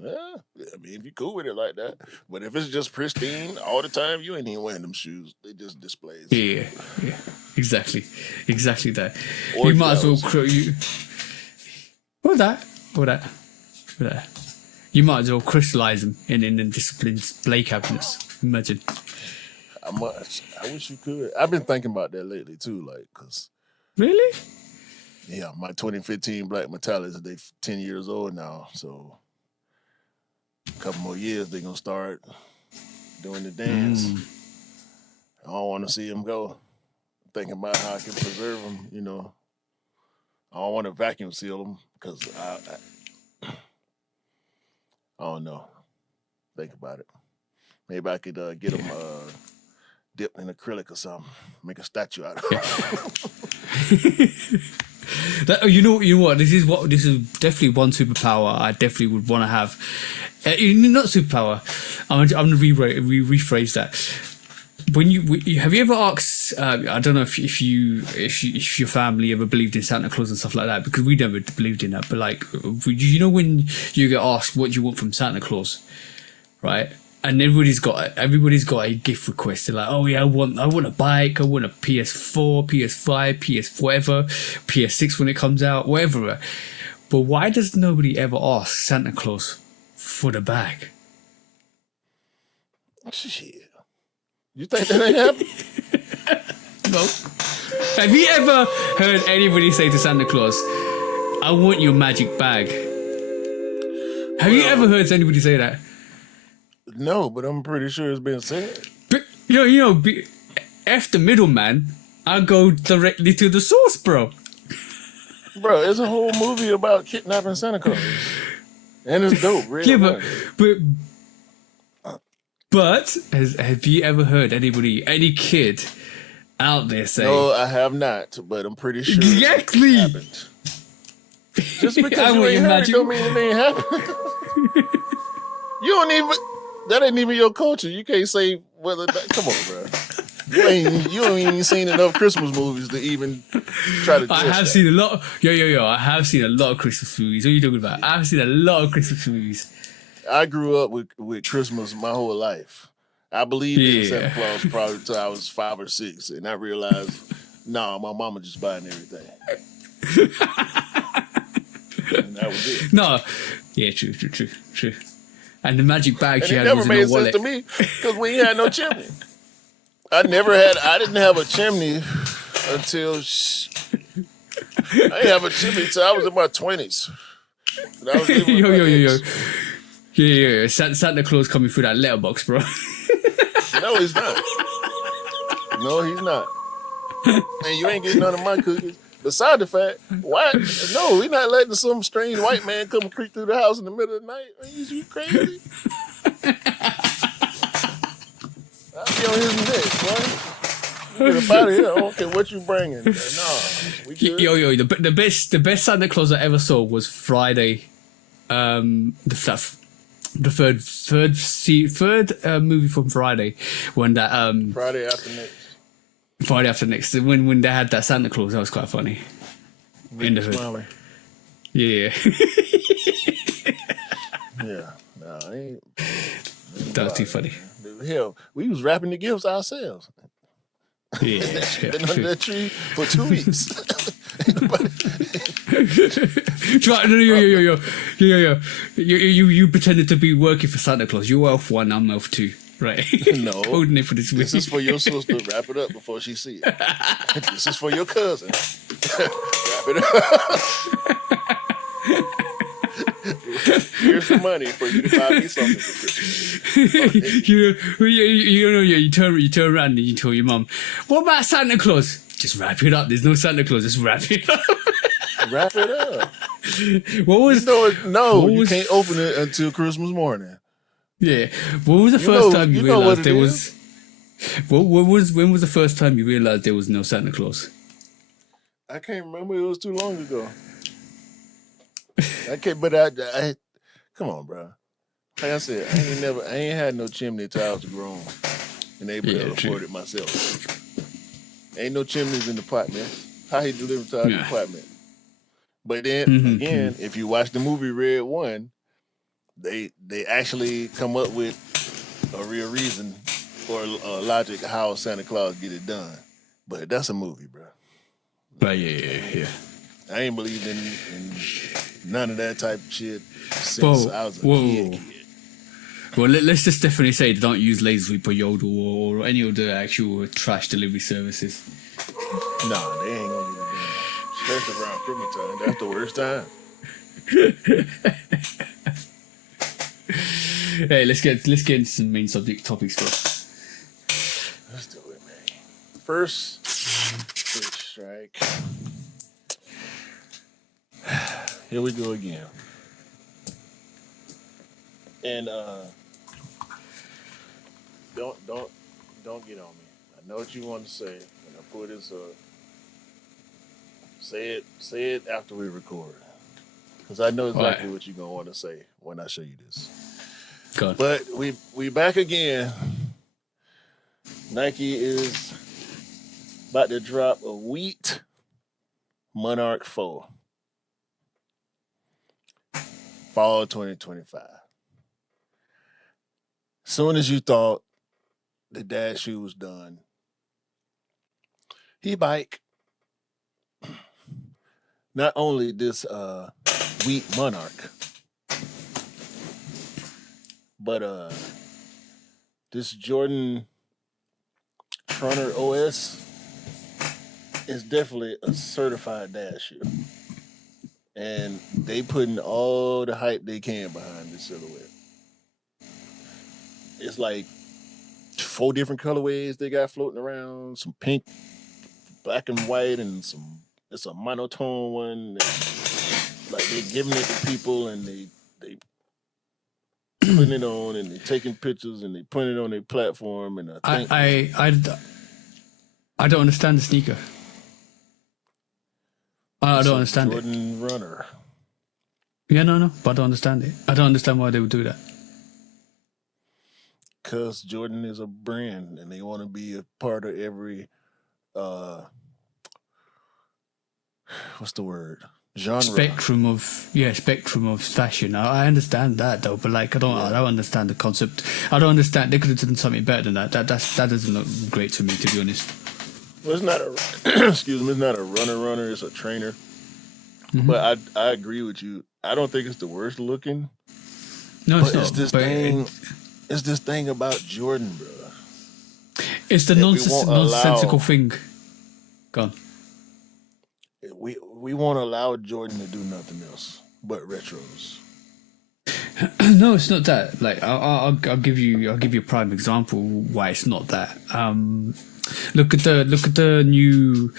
Yeah, I mean, if you cool with it like that. But if it's just pristine all the time, you ain't even wearing them shoes. They just displays. Yeah, exactly that. Or you might as well. What that? You might as well crystallize them in display cabinets. Imagine. I wish you could. I've been thinking about that lately too, like, cause really, yeah, my 2015 Black Metallics, they 10 years old now, so a couple more years they're gonna start doing the dance. I don't want to see them go. Thinking about how I can preserve them, you know. I don't want to vacuum seal them because I don't know. Think about it. Maybe I could get them dipped in acrylic or something. Make a statue out of it. You know what? This is definitely one superpower I definitely would want to have. Not superpower. I'm gonna rephrase that. When have you ever asked? I don't know if your family ever believed in Santa Claus and stuff like that, because we never believed in that. But like, you know, when you get asked what you want from Santa Claus, right? And everybody's got a gift request. They're like, oh yeah, I want a bike, I want a PS4, PS5, PS whatever, PS6 when it comes out, whatever. But why does nobody ever ask Santa Claus for the bag? Shit. You think that ain't happening? No. Have you ever heard anybody say to Santa Claus, I want your magic bag? Have you ever heard anybody say that? No, but I'm pretty sure it's been said. But, F the middleman, I go directly to the source, bro. Bro, there's a whole movie about kidnapping Santa Claus. And it's dope, really. Yeah, but have you ever heard any kid out there say... No, I have not, but I'm pretty sure exactly. it happened. Just because you ain't heard it don't mean it ain't happened. You don't even... That ain't even your culture. You can't say whether... Come on, bro. You ain't even seen enough Christmas movies to even try to. I have seen a lot. I have seen a lot of Christmas movies. What are you talking about? I've seen a lot of Christmas movies. I grew up with Christmas my whole life. I believed in Santa Claus probably until I was 5 or 6, and I realized, my mama just buying everything. And that was it. No, yeah, true. And the magic bag she had was in her wallet. It never made sense to me because we ain't had no chimney. I didn't have a chimney until I didn't have a chimney until I was in my 20s. Yeah. Santa Claus coming through that letterbox, bro. No, he's not. No, he's not. And you ain't getting none of my cookies. Besides the fact, why? No, we're not letting some strange white man come creep through the house in the middle of the night. Are you crazy? I'll be on his neck, boy. Get up out of here. I don't care what you bringing. We good. The best Santa Claus I ever saw was Friday. The third movie from Friday, when that Friday After Next, when they had that Santa Claus, that was quite funny. In the hood. Yeah. Yeah. No, I ain't. That was too funny. Hell, we was wrapping the gifts ourselves. Yeah. Been under that tree for 2 weeks. You pretended to be working for Santa Claus. You're elf 1, I'm elf 2. Right. No. Holding it for this week. This is for your sister. Wrap it up before she see it. This is for your cousin. Wrap it up. Here's the money for you to buy me something for Christmas. you turn around and you tell your mum, what about Santa Claus? Just wrap it up. There's no Santa Claus. Just wrap it up. Wrap it up. What was? You can't open it until Christmas morning. Yeah. What was the first time you realized there was? When was the first time you realized there was no Santa Claus? I can't remember. It was too long ago. I come on, bro. Like I said, I ain't had no chimney till I was grown and able to afford it myself. Ain't no chimneys in the apartment. How he delivered to our apartment? But then again, if you watch the movie Red One, they actually come up with a real reason or a logic how Santa Claus get it done. But that's a movie, bro. Right, yeah. I ain't believed in none of that type of shit since I was a kid. Well, let's just definitely say don't use Lasersweep or Yodel or any of the actual trash delivery services. Nah, they ain't gonna get it done. Especially around Christmas time. That's the worst time. Hey, let's get into some main subject topics first. Let's do it, man. First fish strike. Here we go again. And don't get on me. I know what you want to say when I put this up. Say it after we record. Because I know exactly what you're gonna want to say when I show you this. Go on. But we back again. Nike is about to drop a wheat Monarch 4. Fall 2025. Soon as you thought the dad shoe was done, he bike not only this wheat Monarch, but this Jordan Runner OS is definitely a certified dad shoe. And they putting all the hype they can behind this silhouette. It's like 4 different colorways they got floating around. Some pink, black and white, and it's a monotone one. Like they're giving it to people and they putting it on and they taking pictures and they putting it on their platform. And I don't understand the sneaker. I don't understand Jordan it. Runner. Yeah, no, but I don't understand it. I don't understand why they would do that. Because Jordan is a brand and they want to be a part of every, what's the word? Genre. Spectrum of fashion. I understand that though, but like I don't understand the concept. I don't understand. They could have done something better than that. That doesn't look great to me, to be honest. Well, it's not a excuse me. It's not a runner. It's a trainer. Mm-hmm. But I agree with you. I don't think it's the worst looking. No, it's not. It's this thing about Jordan, bro. It's the nonsensical thing. Go on. We won't allow Jordan to do nothing else but retros. No, it's not that. Like I'll give you a prime example why it's not that. Look at the new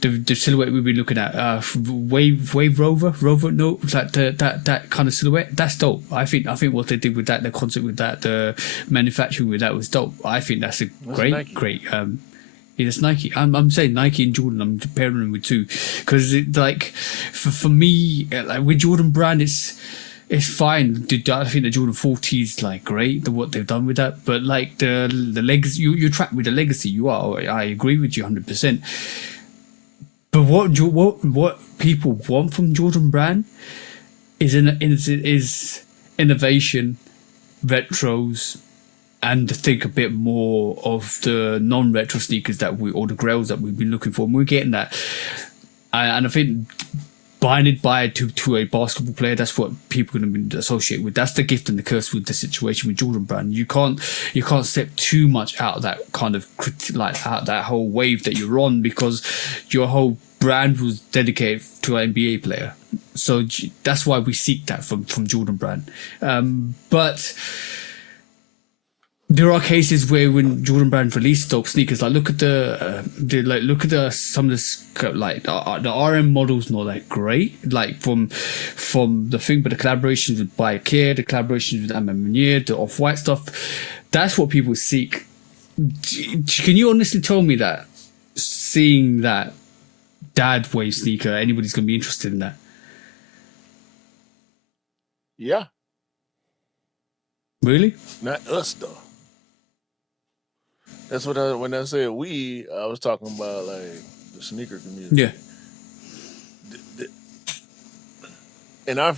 the silhouette we've been looking at. Wave Rover, no, like that kind of silhouette. That's dope. I think what they did with that, the concept with that, the manufacturing with that was dope. I think that's a great. Yeah, it's Nike. I'm saying Nike and Jordan. I'm comparing them with two because like for me, like with Jordan brand, it's fine. I think the Jordan 40 is like great. What they've done with that, but like the legacy, you're trapped with the legacy. You are. I agree with you 100%. But what people want from Jordan brand is innovation, retros, and think a bit more of the non-retro sneakers or the grails that we've been looking for. And we're getting that. And I think binded by to a basketball player, that's what people are going to associate with. That's the gift and the curse with the situation with Jordan brand. You can't step too much out of that kind of out that whole wave that you're on because your whole brand was dedicated to an NBA player. So that's why we seek that from Jordan Brand. But there are cases where when Jordan Brand released dope sneakers, like look at some of the like the RM models not that great, like from the thing, but the collaborations with Biocare, the collaborations with Amamanier, the Off-White stuff, that's what people seek. Can you honestly tell me that seeing that dad wave sneaker, anybody's gonna be interested in that? Yeah. Really? Not us though. That's what when I said we, I was talking about like the sneaker community. Yeah. And I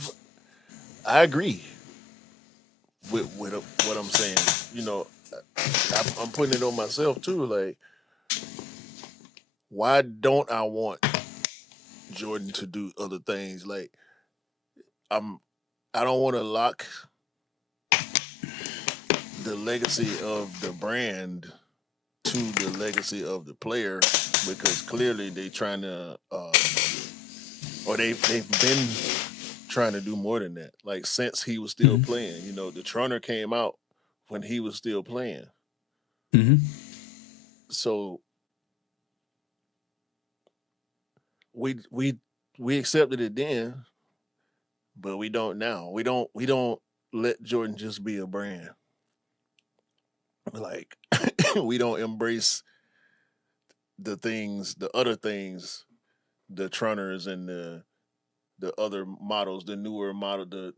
agree with what I'm saying. You know, I'm putting it on myself too. Like, why don't I want Jordan to do other things? Like, I don't want to lock the legacy of the brand to the legacy of the player, because clearly they trying to or they've been trying to do more than that, like since he was still playing. You know, the Trunner came out when he was still playing. So we accepted it then, but we don't now. We don't let Jordan just be a brand. Like, we don't embrace the other things, the Trunners and the other models, the newer model, the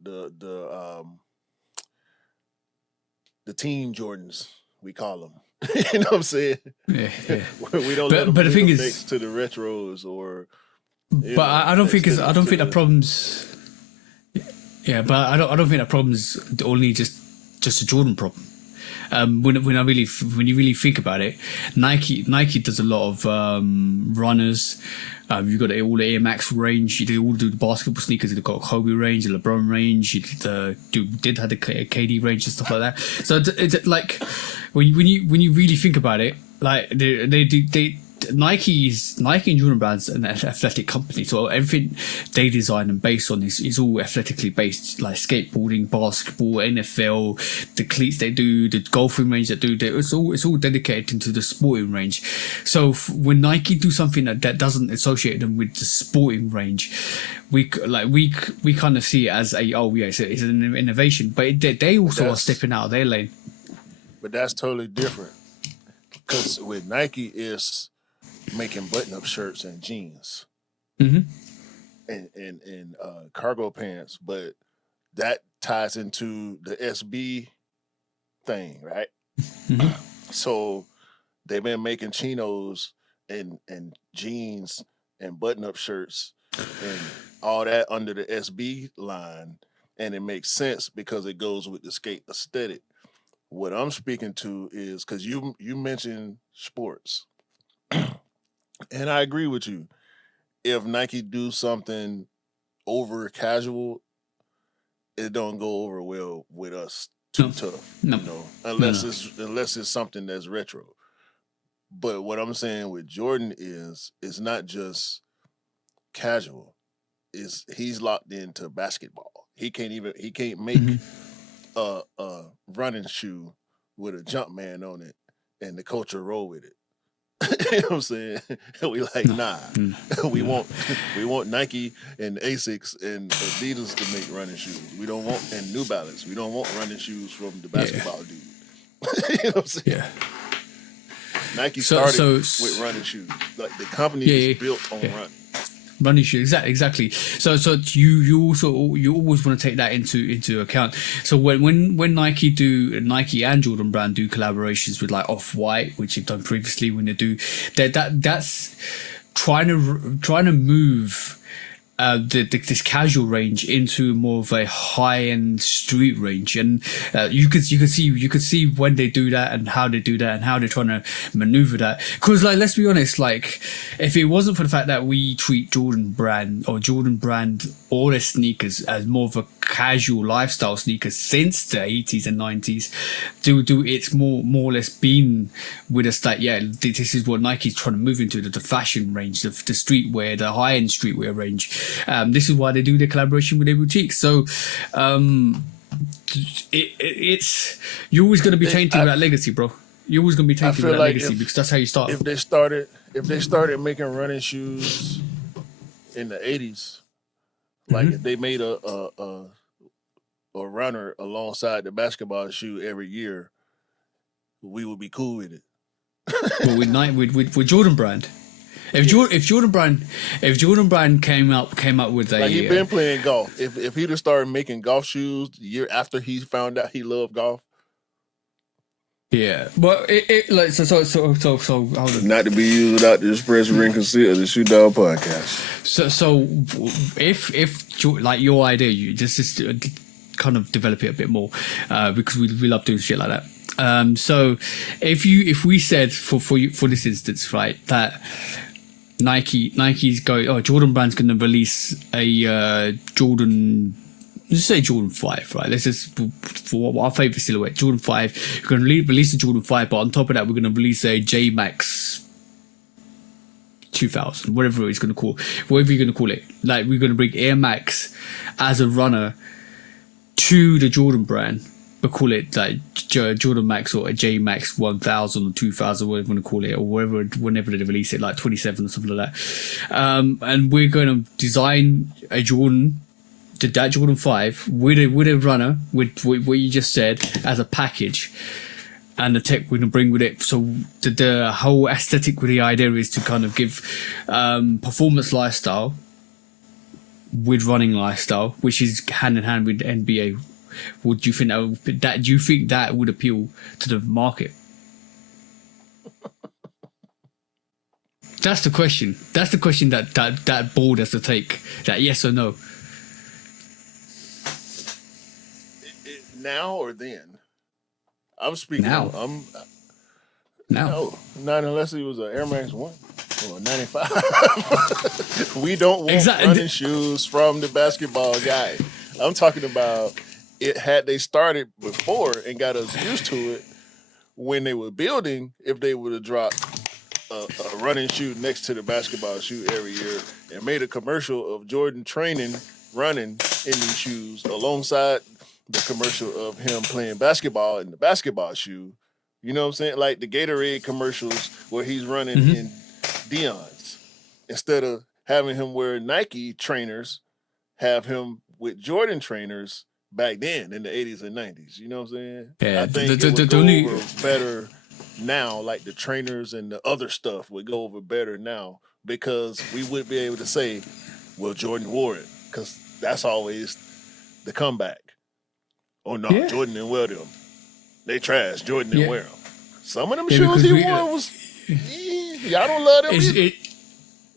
Team Jordans, we call them. You know what I'm saying? Yeah. We don't let them but the thing is, next to the retros or. But I don't think that problems. Yeah, but I don't think that problem's only just a Jordan problem. When you really think about it, Nike does a lot of runners. You've got all the Air Max range. They all do the basketball sneakers. They've got Kobe range, the LeBron range. You did have the KD range and stuff like that. So it's like when you really think about it, like they Nike and Jordan Brand's an athletic company, so everything they design and based on is all athletically based, like skateboarding, basketball, NFL, the cleats they do, the golfing range they do. It's all dedicated into the sporting range. So when Nike do something that doesn't associate them with the sporting range, we kind of see it as it's an innovation, but they also are stepping out of their lane. But that's totally different, because with Nike is making button-up shirts and jeans and cargo pants, but that ties into the SB thing, right? So they've been making chinos and jeans and button-up shirts and all that under the SB line, and it makes sense because it goes with the skate aesthetic. What I'm speaking to is, because you mentioned sports, and I agree with you. If Nike do something over casual, it don't go over well with us too tough. No. You know, unless it's something that's retro. But what I'm saying with Jordan is, it's not just casual. He's locked into basketball. He can't make a running shoe with a jump man on it and the culture roll with it. You know what I'm saying? We like, nah. we want Nike and Asics and Adidas to make running shoes. We don't want, and New Balance. We don't want running shoes from the basketball dude. You know what I'm saying? Yeah. Nike started with running shoes. Like, the company is built on running. Running shoes, exactly. So you always want to take that into account. So when Nike and Jordan Brand do collaborations with like Off-White, which you've done previously, when they do that's trying to move this casual range into more of a high-end street range, and you could see when they do that and how they do that and how they're trying to maneuver that. Because, like, let's be honest, like, if it wasn't for the fact that we treat Jordan Brand all their sneakers as more of a casual lifestyle sneakers since the 80s and 90s, it's more or less been with us that this is what Nike's trying to move into, the fashion range, the streetwear, the high-end streetwear range. This is why they do their collaboration with their boutiques. So it's you're always going to be tainted with that legacy, bro. You're always going to be tainted with that legacy because that's how you start. If they started making running shoes in the 80s, like if they made a runner alongside the basketball shoe every year, we would be cool with it. But with Jordan Brand. If Jordan Brand came up with a like he'd been playing golf. If he'd have started making golf shoes the year after he found out he loved golf. Yeah, but it like so hold on. Not to be used without the express written consent of the Shoe Dog podcast. So if like your idea, you just kind of develop it a bit more because we love doing shit like that. So if we said for this instance, right, that Nike's going, Jordan Brand's going to release a Jordan. Let's say Jordan 5, right? Let's just, for our favourite silhouette, Jordan 5. We're going to release the Jordan 5, but on top of that, we're going to release a J Max 2000, whatever it's going to call, whatever you're going to call it. Like, we're going to bring Air Max as a runner to the Jordan brand, but call it like Jordan Max or a J Max 1000 or 2000, whatever you want to call it, or whenever they release it, like 27 or something like that. And we're going to design a Jordan, that Jordan 5 with a runner with what you just said as a package, and the tech we're gonna bring with it. So the whole aesthetic with the idea is to kind of give performance lifestyle with running lifestyle, which is hand in hand with NBA. Would you think that would appeal to the market? That's the question. That's the question that board has to take. That yes or no. Now or then? I'm speaking now. Now. No, not unless it was an Air Max 1 or a 95. We don't want running shoes from the basketball guy. I'm talking about it. Had they started before and got us used to it when they were building, if they would have dropped a running shoe next to the basketball shoe every year and made a commercial of Jordan training, running in these shoes alongside the commercial of him playing basketball in the basketball shoe. You know what I'm saying? Like the Gatorade commercials where he's running in Dion's. Instead of having him wear Nike trainers, have him with Jordan trainers back then in the 80s and 90s. You know what I'm saying? Yeah, I think it would go over better now, like the trainers and the other stuff would go over better now because we would be able to say, well, Jordan wore it, because that's always the comeback. Oh, no, Jordan didn't wear them. They trash. Jordan didn't wear them. Some of them shoes he wore was, y'all don't love them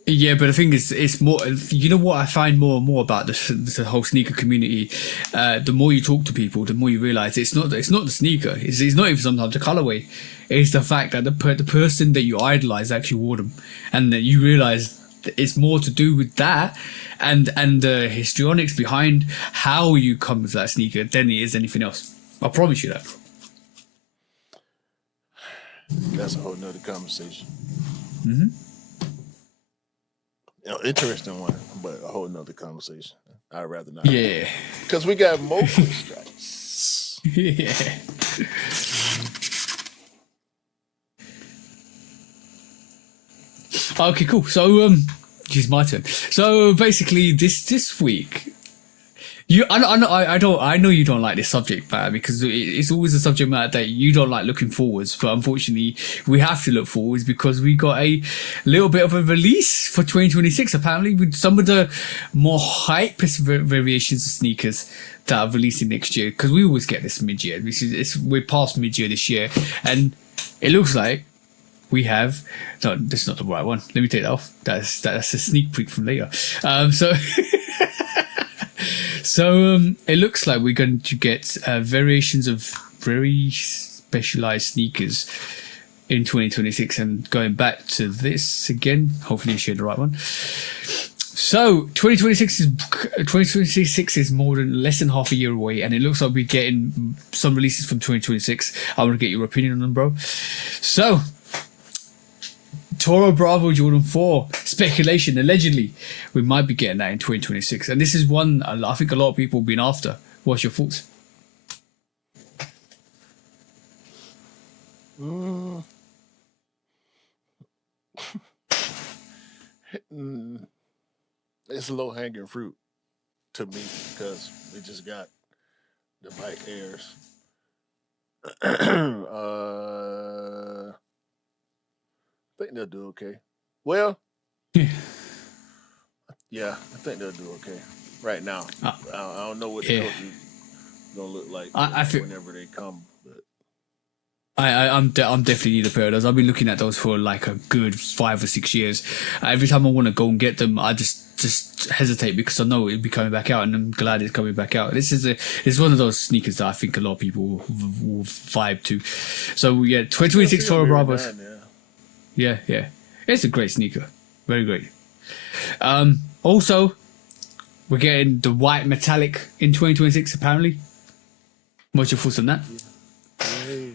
Yeah, but the thing is, it's more, you know what I find more and more about the whole sneaker community, the more you talk to people, the more you realise it's not the sneaker. It's not even sometimes the colourway. It's the fact that the person that you idolise actually wore them. And that you realise it's more to do with that and the histrionics behind how you come with that sneaker than it is anything else. I promise you that. That's a whole nother conversation. Mm-hmm. Interesting one, but a whole nother conversation. I'd rather not. Yeah. Because we got more strikes. Yeah. Okay, cool. So, it's my turn. So basically, this week, I know you don't like this subject matter because it's always a subject matter that you don't like looking forwards. But unfortunately, we have to look forwards because we got a little bit of a release for 2026. Apparently, with some of the more hype variations of sneakers that are releasing next year. Because we always get this mid-year. We're past mid-year this year, and it looks like we have. No, this is not the right one. Let me take that off. That's a sneak peek from later. So it looks like we're going to get variations of very specialized sneakers in 2026. And going back to this again, hopefully I shared the right one. So 2026 is less than half a year away, and it looks like we're getting some releases from 2026. I want to get your opinion on them, bro. So Toro Bravo Jordan 4. Speculation, allegedly. We might be getting that in 2026. And this is one I think a lot of people have been after. What's your thoughts? It's low hanging fruit to me because we just got the bike airs. I think they'll do okay. Well, yeah, I think they'll do okay right now. I don't know what the coach is gonna look like whenever they come, but I'm definitely need a pair of those. I've been looking at those for like a good 5 or 6 years. Every time I want to go and get them, I just hesitate because I know it'll be coming back out, and I'm glad it's coming back out. It's one of those sneakers that I think a lot of people will vibe to. So yeah, 2026 Toro Bravos. Yeah, it's a great sneaker, very great. Also, we're getting the white metallic in 2026 apparently. What's your thoughts on that? Hey,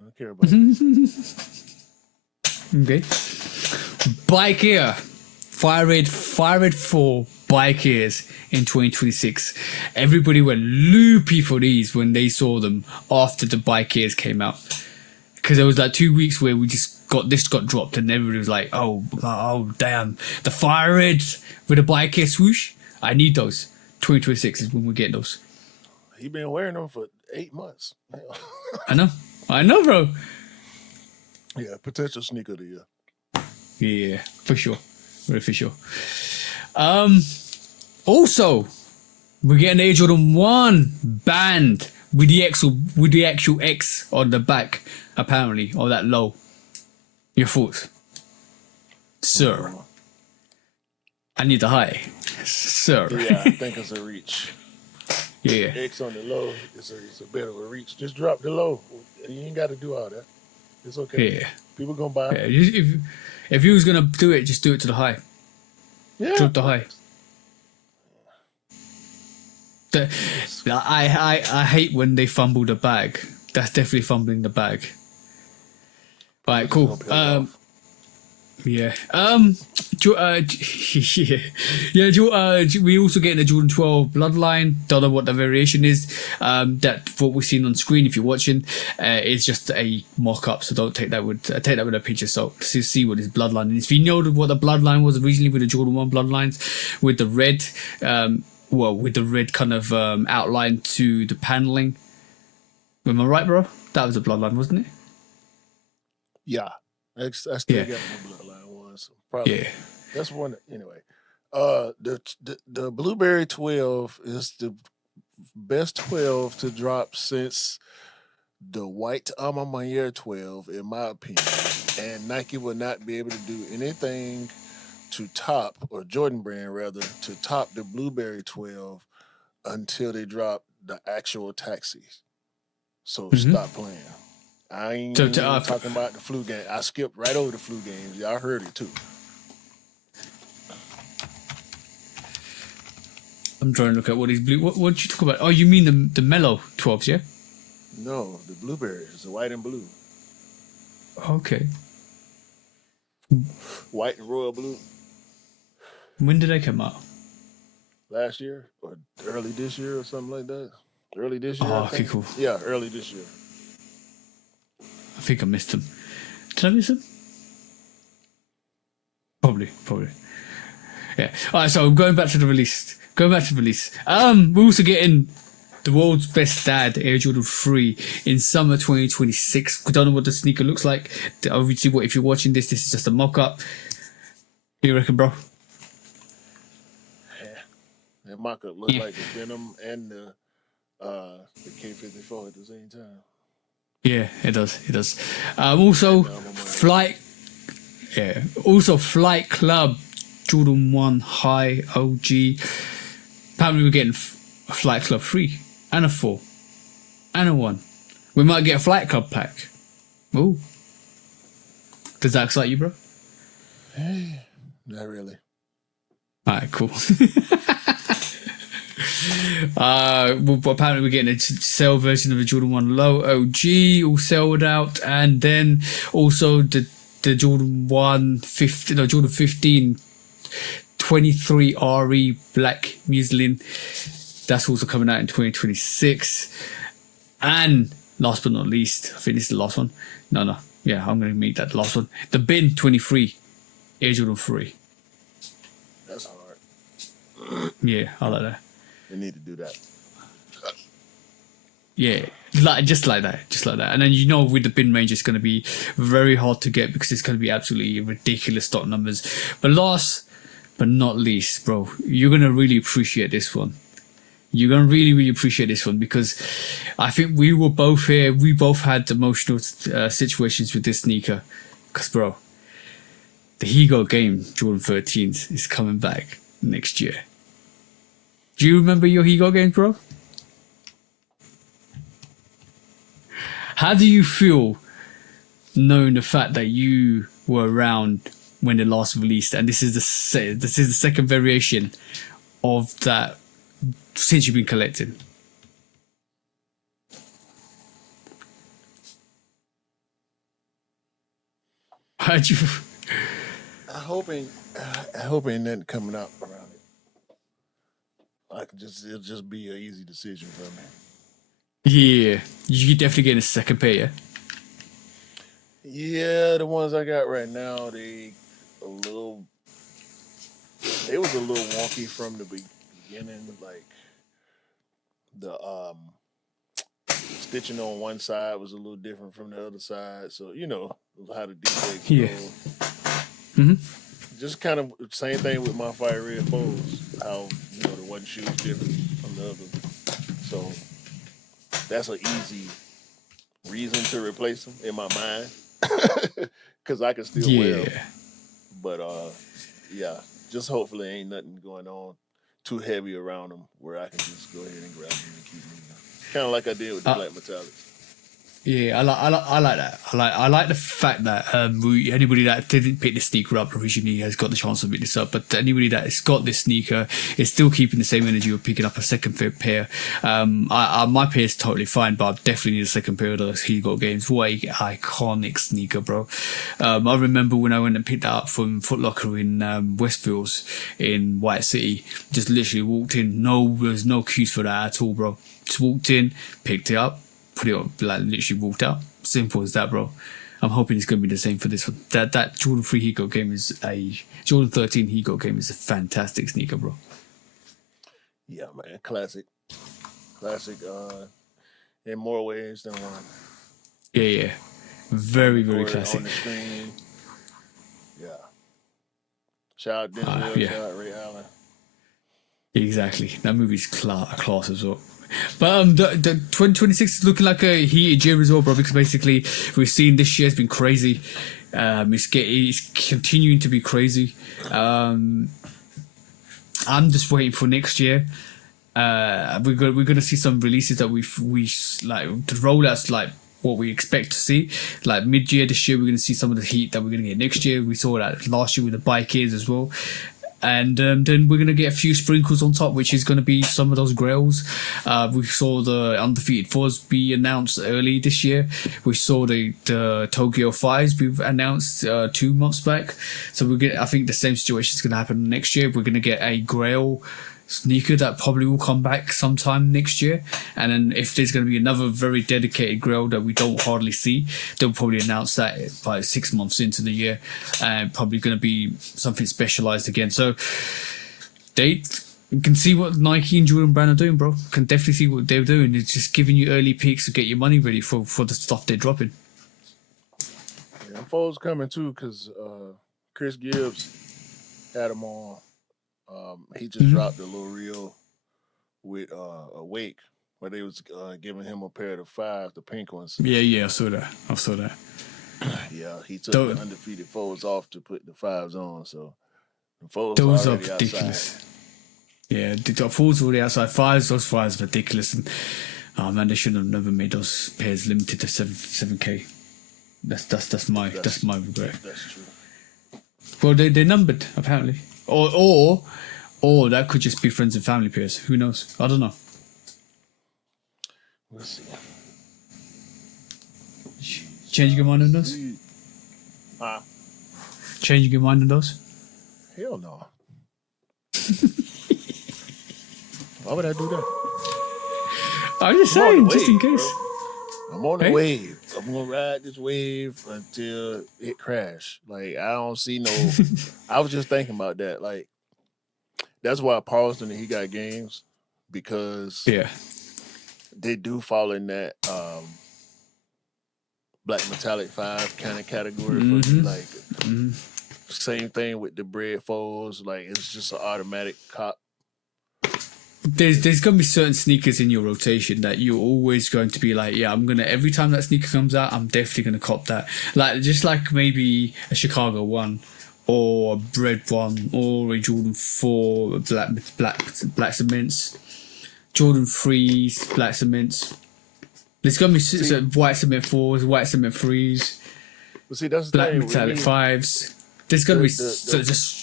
I don't care about it. Okay. Bike Air. Fire Red 4 bike ears in 2026. Everybody went loopy for these when they saw them after the bike ears came out. Because there was like 2 weeks where this got dropped and everybody was like, oh damn. The Fire Reds with a bike ear swoosh. I need those. 2026 is when we get those. He been wearing them for 8 months. I know, bro. Yeah, potential sneaker of the year. Yeah, for sure. Very for sure. Also, we're getting Air Jordan 1 band with the actual X on the back, apparently, or that low. Your thoughts, sir? I need the high, sir. Yeah, I think it's a reach. Yeah. X on the low, it's a bit of a reach. Just drop the low. You ain't got to do all that. It's okay. Yeah. People gonna buy it. Yeah. If you was gonna do it, just do it to the high. Yeah. Drop the high. I hate when they fumble the bag. That's definitely fumbling the bag. Right, cool. Yeah. We also get the Jordan 12 Bloodline. Don't know what the variation is. That what we've seen on screen. If you're watching, it's just a mock-up. So don't take that with a pinch of salt. To see what his Bloodline is. If you know what the Bloodline was originally with the Jordan 1 Bloodlines, with the red, with the red kind of outline to the paneling. Am I right, bro? That was a Bloodline, wasn't it? Yeah. I still got my Bloodline one. So probably that's one. Anyway, the Blueberry 12 is the best 12 to drop since the white Air 12, in my opinion. And Nike will not be able to do anything to top, or Jordan brand rather, to top the Blueberry 12 until they drop the actual taxis. So stop playing. I ain't talking about the flu game. I skipped right over the flu games. Y'all heard it too. I'm trying to look at what these blue. What did you talk about? Oh, you mean the mellow 12s, yeah? No, the blueberries, the white and blue. Okay. White and royal blue. When did they come out? Last year or early this year or something like that. Early this year. Oh, okay, cool. Yeah, early this year. I think I missed them. Did I miss them? Probably. Yeah. All right. So going back to the release. We're also getting the world's best dad Air Jordan 3 in summer 2026. We don't know what the sneaker looks like. Obviously, if you're watching this is just a mock-up. What do you reckon, bro? Yeah, that mock-up looks like the denim and the K54 at the same time. Yeah, it does. Also, Flight Club Jordan 1 High OG. Apparently we're getting a Flight Club 3 and a 4 and a 1. We might get a Flight Club pack. Ooh. Does that excite you, bro? Not really. Alright, cool. Apparently we're getting a sale version of the Jordan 1 Low OG all sold out, and then also the the Jordan 15 23 RE Black Muslin. That's also coming out in 2026. And last but not least, I think this is the last one. No. Yeah, I'm going to make that the last one. The Bin 23 Air Jordan 3. That's hard. Yeah, I like that. They need to do that. Yeah, just like that. And then with the bin range, it's going to be very hard to get because it's going to be absolutely ridiculous stock numbers. But last but not least, bro, you're going to really appreciate this one. You're going to really, really appreciate this one because I think we were both here. We both had emotional situations with this sneaker. Because, bro, the Higo game, Jordan 13s, is coming back next year. Do you remember your Higo games, bro? How do you feel knowing the fact that you were around when they last released, and this is the second variation of that since you've been collecting? How'd you? I hope ain't nothing coming up around it. It'll just be an easy decision for me. Yeah, you could definitely get a second pair, yeah? Yeah, the ones I got right now, they was a little wonky from the beginning. Like the stitching on one side was a little different from the other side. So how the defects go. Mm-hmm. Just kind of same thing with my fire red foes. How the one shoe is different from the other. So that's an easy reason to replace them in my mind, because I can still wear them. But just hopefully ain't nothing going on too heavy around them where I can just go ahead and grab them and keep them. Kind of like I did with the black metallics. Yeah, I like that. I like the fact that anybody that didn't pick the sneaker up originally has got the chance to pick this up. But anybody that has got this sneaker is still keeping the same energy of picking up a second pair. My pair is totally fine, but I definitely need a second pair of those Hugo games. What a iconic sneaker, bro! I remember when I went and picked that up from Foot Locker in Westfields in White City. Just literally walked in. There was no queues for that at all, bro. Just walked in, picked it up, put it on, like literally walked out. Simple as that, bro. I'm hoping it's going to be the same for this one. That Jordan 3 Higo game Jordan 13 Higo game is a fantastic sneaker, bro. Yeah, man, classic, in more ways than one. Yeah, very, very classic. On the screen. Yeah. Shout out Denzel, shout out Ray Allen. Exactly, that movie's a class as well. But the 2026 is looking like a heated year as well, bro, because basically we've seen this year's been crazy. It's continuing to be crazy. I'm just waiting for next year. We're gonna see some releases that we like the rollouts like what we expect to see. Like mid-year this year, we're gonna see some of the heat that we're gonna get next year. We saw that last year with the bike kids as well. And then we're going to get a few sprinkles on top, which is going to be some of those grails. We saw the Undefeated 4s be announced early this year. We saw the Tokyo 5s be announced 2 months back. So I think the same situation is going to happen next year. We're going to get a grail sneaker that probably will come back sometime next year. And then if there's going to be another very dedicated grail that we don't hardly see, they'll probably announce that by 6 months into the year, and probably going to be something specialized again. So you can see what Nike and Jordan Brand are doing, bro. Can definitely see what they're doing. It's just giving you early peaks to get your money ready for the stuff they're dropping. Yeah, foes coming too, because Chris Gibbs had them on. He just dropped a little reel with Awake, where they was giving him a pair of the 5s, the pink ones. Yeah, I saw that. Yeah, he took the Undefeated 4s off to put the 5s on, so the 4s those are ridiculous. Outside. Yeah, the 4s were already outside. Those 5s are ridiculous. And oh man, they should have never made those pairs limited to 7K. That's my regret. That's true. Well, they're numbered apparently, or that could just be friends and family pairs. Who knows? I don't know. We'll see. Changing your mind on those? Huh? changing your mind on those? Hell no. Why would I do that? I'm just I'm on saying, the just in wave, case. bro. I'm on the wave. I'm gonna ride this wave until it crash. Like I don't see no. I was just thinking about that. Like that's why I paused when he got games because Yeah. they do fall in that Black Metallic 5 kind of category for me. Like same thing with the bread foes. Like it's just an automatic cop. There's gonna be certain sneakers in your rotation that you're always going to be like, yeah, I'm gonna every time that sneaker comes out, I'm definitely gonna cop that. Like just like maybe a Chicago one, or a Bread one, or a Jordan 4 black cements, Jordan 3s black cements. There's gonna be white cement 4s, white cement 3s, But see, that's the black thing. metallic 5s. There's gonna be just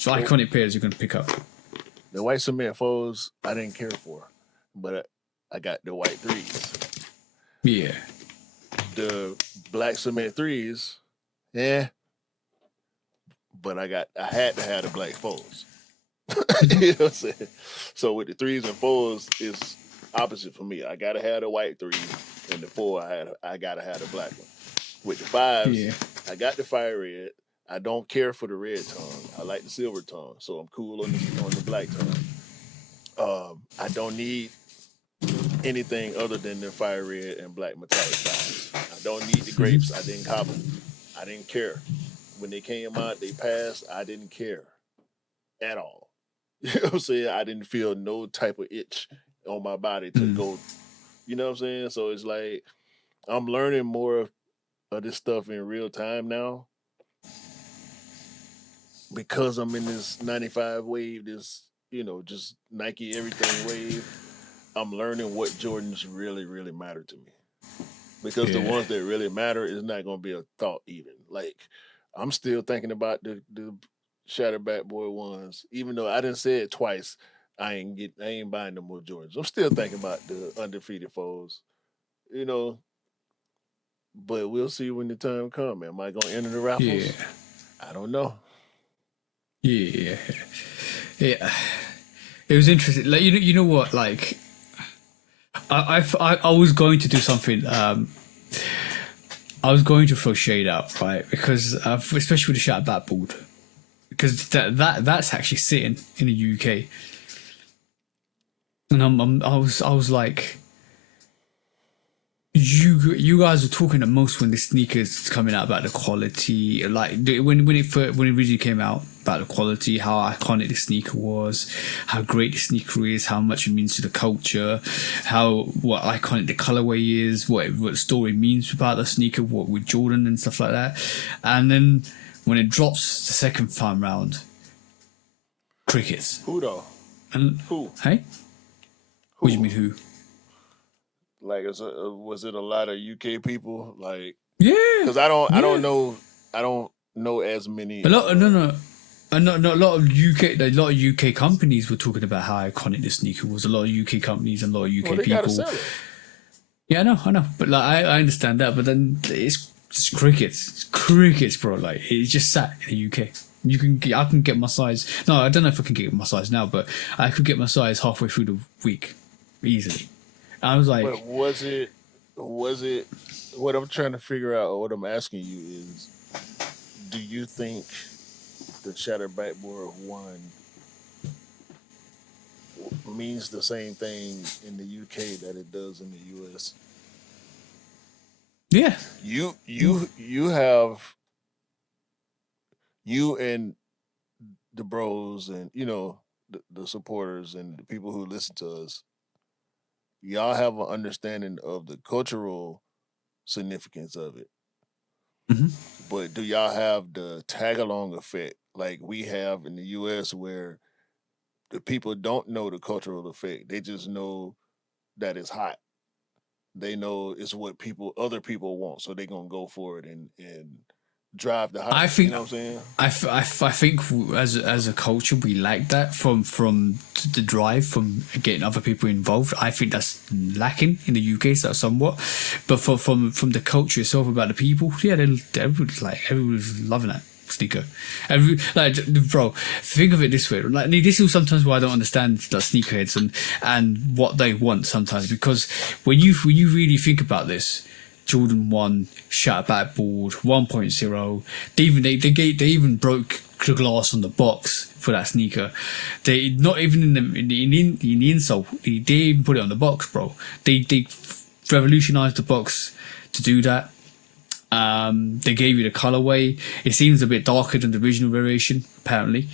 iconic pairs you're gonna pick up. The white cement foes, I didn't care for, but I got the white 3s. Yeah. The black cement 3s, yeah. But I had to have the black foes. You know what I'm saying? So with the 3s and 4s, it's opposite for me. I gotta have the white 3, and the 4 I gotta have the black one. With the 5s, I got the fire red. I don't care for the red tone. I like the silver tone, so I'm cool on the black tone. I don't need anything other than the fire red and black metallic 5s. I don't need the grapes. I didn't cop them. I didn't care. When they came out, they passed. I didn't care at all. You know what I'm saying? I didn't feel no type of itch on my body to go. You know what I'm saying? So it's like I'm learning more of this stuff in real time now. Because I'm in this 95 wave, this, just Nike everything wave, I'm learning what Jordans really, really matter to me. Because the ones that really matter is not going to be a thought even. Like, I'm still thinking about the Shatterback Boy ones. Even though I didn't say it twice, I ain't buying no more Jordans. I'm still thinking about the undefeated foes. But we'll see when the time comes. Am I going to enter the raffles? Yeah. I don't know. Yeah. It was interesting. Like you know what? Like I was going to do something. I was going to throw shade out, right? Because especially with the Shaq backboard, because that's actually sitting in the UK, and I was like, you guys are talking the most when the sneakers coming out about the quality, like when it originally came out about the quality, how iconic the sneaker was, how great the sneaker is, how much it means to the culture, what iconic the colorway is, what the story means about the sneaker, what with Jordan and stuff like that. And then when it drops the second time round, crickets. Who though? And who? Hey? What do you mean who? Like, was it a lot of UK people? Like, yeah, because I don't know as many. A lot of UK companies were talking about how iconic the sneaker was. A lot of UK companies and a lot of UK they gotta people. sell it. Yeah, I know. But like, I understand that. But then it's crickets. It's crickets, bro. Like, it's just sat in the UK. I can get my size. No, I don't know if I can get my size now, but I could get my size halfway through the week easily. I was like, but was it? What I'm trying to figure out, or what I'm asking you is, do you think the Shatterback Board 1 means the same thing in the UK that it does in the US? Yeah. You have you and the bros and the supporters and the people who listen to us. Y'all have an understanding of the cultural significance of it. Mm-hmm. But do y'all have the tag along effect like we have in the US where the people don't know the cultural effect? They just know that it's hot. They know it's what other people want, so they're gonna go for it and drive the hype. I think, you know what I'm saying? I think as a culture we like that from the drive from getting other people involved. I think that's lacking in the UK somewhat, but from the culture itself about the people, yeah, everyone's loving it. sneaker. And like, bro, think of it this way. Like, this is sometimes why I don't understand the sneakerheads and what they want sometimes, because when you really think about this, Jordan 1, Shaq backboard, 1.0, they even broke the glass on the box for that sneaker. They not even in the insole, they even put it on the box, bro. They revolutionized the box to do that. They gave you the colorway. It seems a bit darker than the original variation, apparently.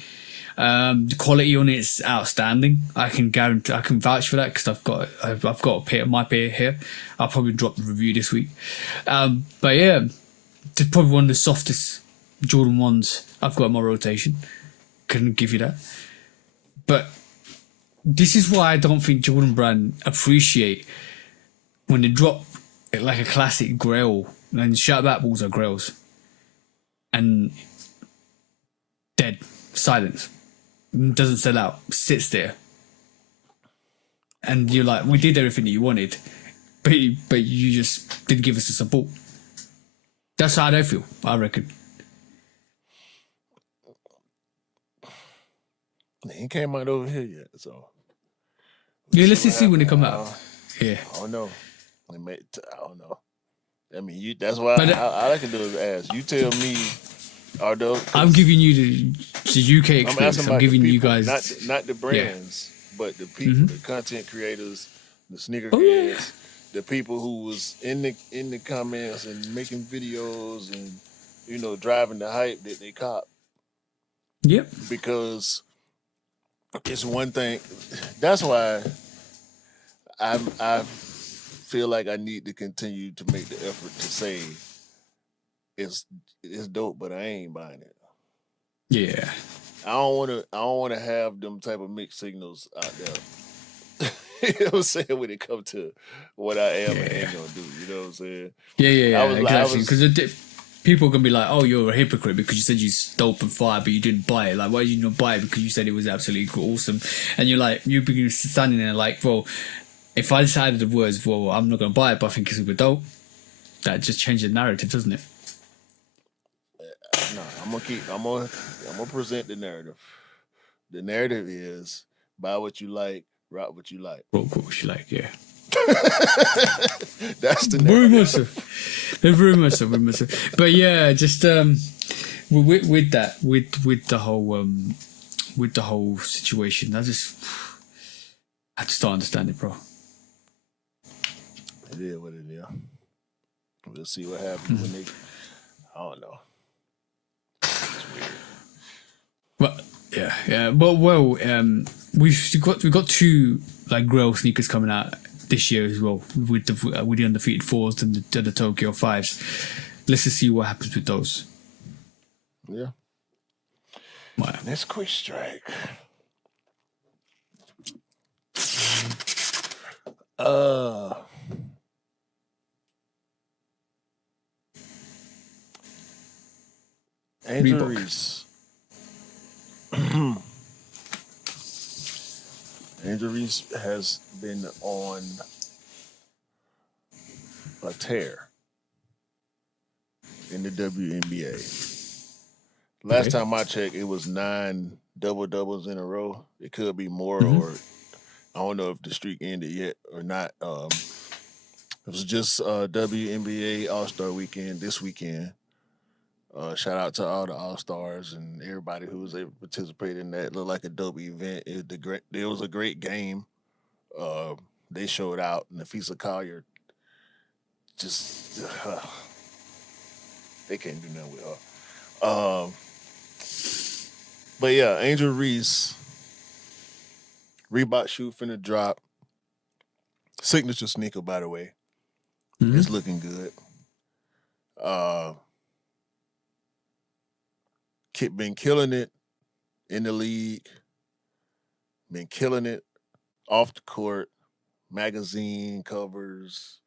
The quality on it is outstanding. I can guarantee, I can vouch for that because I've got a pair, my pair here. I'll probably drop the review this week. But yeah, it's probably one of the softest Jordan 1s I've got in my rotation. Couldn't give you that. But this is why I don't think Jordan Brand appreciate when they drop like a classic grail. And Shaq backballs are grails. And dead. Silence. Doesn't sell out. Sits there. And you're like, we did everything that you wanted, but you just didn't give us the support. That's how they feel, I reckon. He ain't came out over here yet, so. Yeah, let's just see when they come out. Yeah. I don't know. I don't know. I mean, that's why all I can do is ask. You tell me, I'm giving you the UK experience. I'm giving you guys not the brands, but the people, the content creators, the sneakerheads, the people who was in the comments and making videos and driving the hype that they cop. Yep. Because it's one thing. That's why I feel like I need to continue to make the effort to say it's dope, but I ain't buying it. Yeah. I don't wanna have them type of mixed signals out there. You know what I'm saying, when it comes to what I am and ain't gonna do. You know what I'm saying? Yeah, exactly. Because people are gonna be like, "Oh, you're a hypocrite because you said you dope and fire, but you didn't buy it. Like, why did you not buy it? Because you said it was absolutely awesome." And you're like, you'd be standing there like, "Well, if I decided the words, well, I'm not gonna buy it, but I think it's super dope." That just changed the narrative, doesn't it? No, I'm gonna present the narrative. The narrative is buy what you like, rock what you like. Rock what you like, yeah. That's the narrative. Very much so. But yeah, just with that, with the whole situation, I just don't understand it, bro. It is what it is. We'll see what happens when they. I don't know. It's weird. Well, yeah. Well, we've got two like Grail sneakers coming out this year as well with the undefeated 4s and the Tokyo 5s. Let's just see what happens with those. Yeah. Wow. Next quick strike. Angel Reese. Angel Reese has been on a tear in the WNBA. Last time I checked, it was 9 double-doubles in a row. It could be more, or I don't know if the streak ended yet or not. It was just WNBA All-Star Weekend this weekend. Shout out to all the All-Stars and everybody who was able to participate in that. It looked like a dope event. It was a great game. They showed out, and Nafisa Collier just they can't do nothing with her. But yeah, Angel Reese, Reebok shoe finna drop. Signature sneaker, by the way. It's looking good. Been killing it in the league. Been killing it off the court. Magazine covers.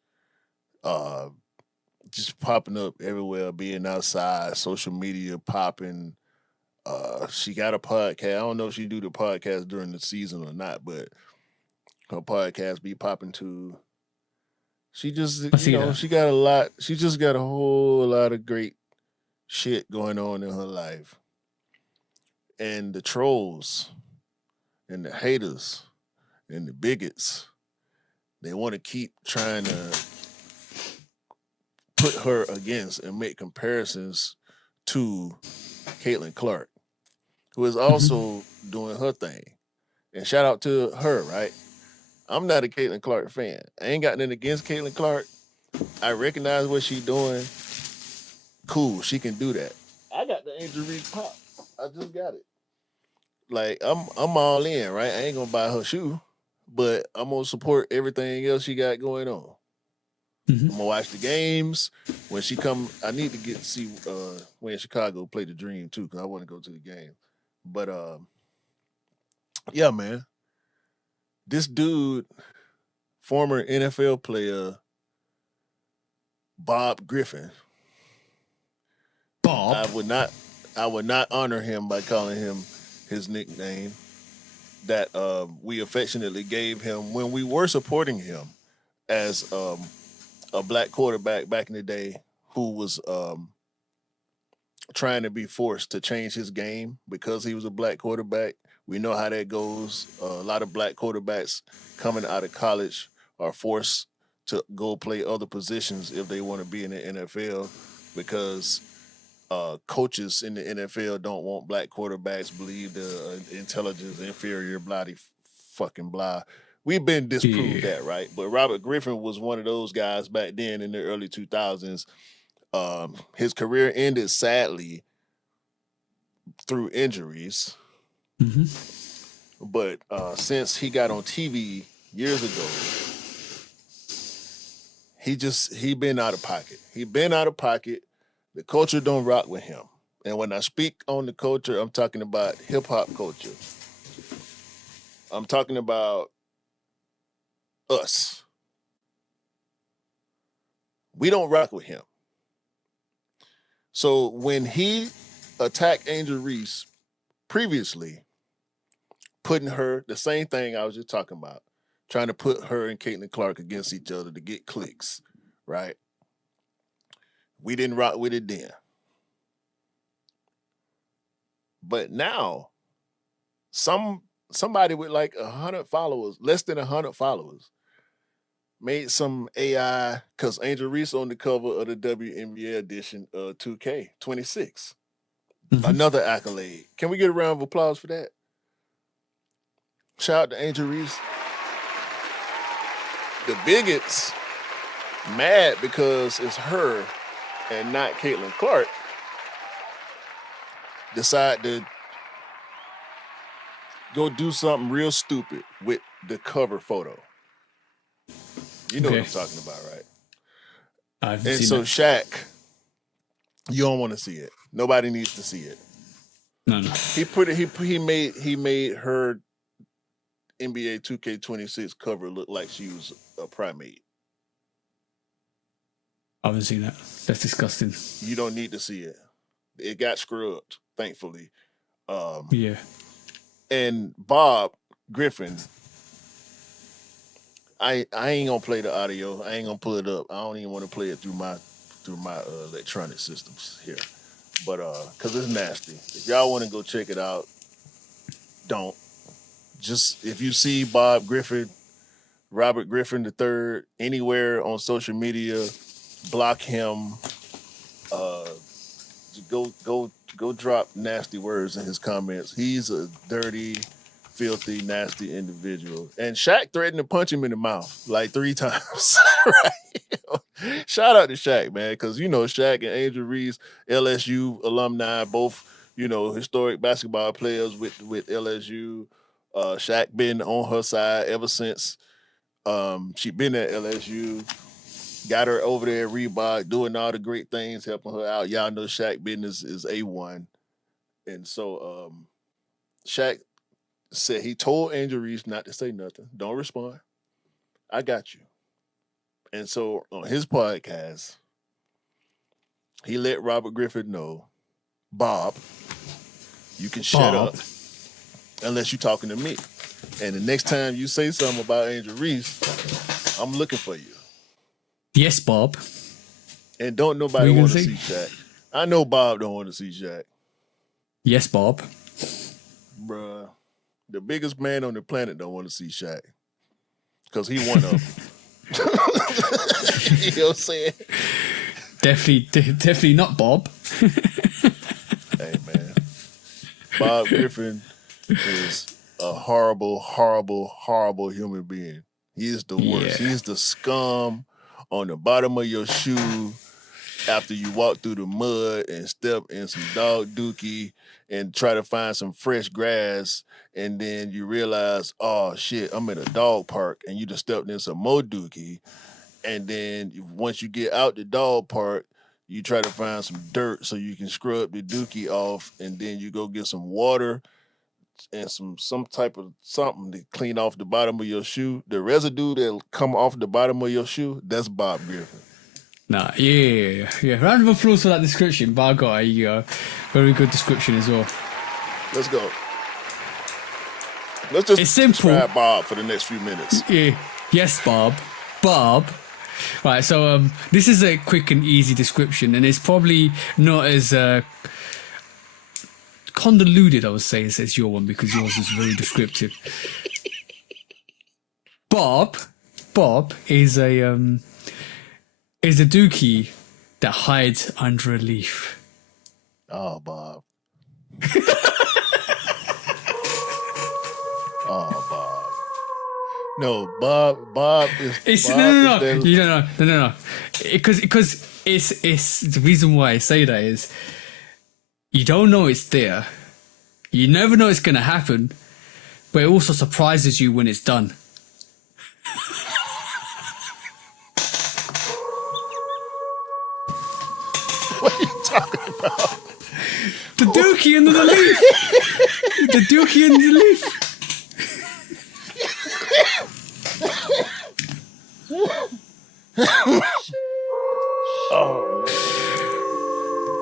Just popping up everywhere, being outside, social media popping. She got a podcast. I don't know if she do the podcast during the season or not, but her podcast be popping too. She just, she got a lot. She just got a whole lot of great shit going on in her life. And the trolls and the haters and the bigots, they want to keep trying to put her against and make comparisons to Caitlin Clark, who is also doing her thing. And shout out to her, right? I'm not a Caitlin Clark fan. I ain't got nothing against Caitlin Clark. I recognize what she's doing. Cool, she can do that. I got the Angel Reese pop. I just got it. Like I'm all in, right? I ain't gonna buy her shoe, but I'm gonna support everything else she got going on. I'm gonna watch the games when she come. I need to get to see when Chicago play the Dream too, because I want to go to the game. But yeah, man, this dude, former NFL player Bob Griffin. Bob. I would not honor him by calling him his nickname that we affectionately gave him when we were supporting him as a black quarterback back in the day who was trying to be forced to change his game because he was a black quarterback. We know how that goes. A lot of black quarterbacks coming out of college are forced to go play other positions if they want to be in the NFL because coaches in the NFL don't want black quarterbacks, believe the intelligence inferior, bloody fucking blah. We've been disproved that, right? But Robert Griffin was one of those guys back then in the early 2000s. His career ended sadly through injuries. But since he got on TV years ago, he been out of pocket. He been out of pocket. The culture don't rock with him. And when I speak on the culture, I'm talking about hip hop culture. I'm talking about us. We don't rock with him. So when he attacked Angel Reese previously, putting her, the same thing I was just talking about, trying to put her and Caitlin Clark against each other to get clicks, right? We didn't rock with it then. But now, somebody with like 100 followers, less than 100 followers, made some AI, because Angel Reese on the cover of the WNBA edition of 2K26. Another accolade. Can we get a round of applause for that? Shout out to Angel Reese. The bigots mad because it's her and not Caitlin Clark decide to go do something real stupid with the cover photo. You know what I'm talking about, right? And so that. Shaq, you don't want to see it. Nobody needs to see it. No. He made her NBA 2K26 cover look like she was a primate. I haven't seen that. That's disgusting. You don't need to see it. It got scrubbed, thankfully. Yeah. And Bob Griffin, I ain't gonna play the audio. I ain't gonna pull it up. I don't even want to play it through my electronic systems here. But because it's nasty. If y'all want to go check it out, don't. Just if you see Bob Griffin, Robert Griffin III anywhere on social media, block him. Go drop nasty words in his comments. He's a dirty, filthy, nasty individual. And Shaq threatened to punch him in the mouth like 3 times. Right? Shout out to Shaq, man, because Shaq and Angel Reese, LSU alumni, both historic basketball players with LSU. Shaq been on her side ever since she been at LSU. Got her over there at Reebok, doing all the great things, helping her out. Y'all know Shaq business is A1. And so Shaq said he told Angel Reese not to say nothing. Don't respond. I got you. And so on his podcast, he let Robert Griffin know, Bob, you can shut up unless you're talking to me. And the next time you say something about Angel Reese, I'm looking for you. Yes, Bob. And don't nobody want to see Shaq. I know Bob don't want to see Shaq. Yes, Bob. Bruh. The biggest man on the planet don't want to see Shaq. Because he one of them. You know what I'm saying? Definitely not Bob. Hey, man. Bob Griffin is a horrible, horrible, horrible human being. He is the worst. Yeah. He's the scum on the bottom of your shoe after you walk through the mud and step in some dog dookie and try to find some fresh grass, and then you realize, oh shit, I'm in a dog park, and you just stepped in some more dookie, and then once you get out the dog park, you try to find some dirt so you can scrub the dookie off, and then you go get some water and some type of something to clean off the bottom of your shoe. The residue that'll come off the bottom of your shoe, that's Bob Griffin. Nah, yeah. Round of applause for that description. But I got a very good description as well. Let's go. Let's just It's simple. describe Bob for the next few minutes. Yeah. Yes, Bob. Right, so this is a quick and easy description, and it's probably not as convoluted, I would say, as your one, because yours is very descriptive. Bob is a dookie that hides under a leaf. Oh, Bob. Oh, Bob. No, Bob is. It's Bob no. is You don't know. No. Because it's the reason why I say that is you don't know it's there. You never know it's gonna happen, but it also surprises you when it's done. What are you talking about? The dookie under the leaf. The dookie under the leaf. Oh,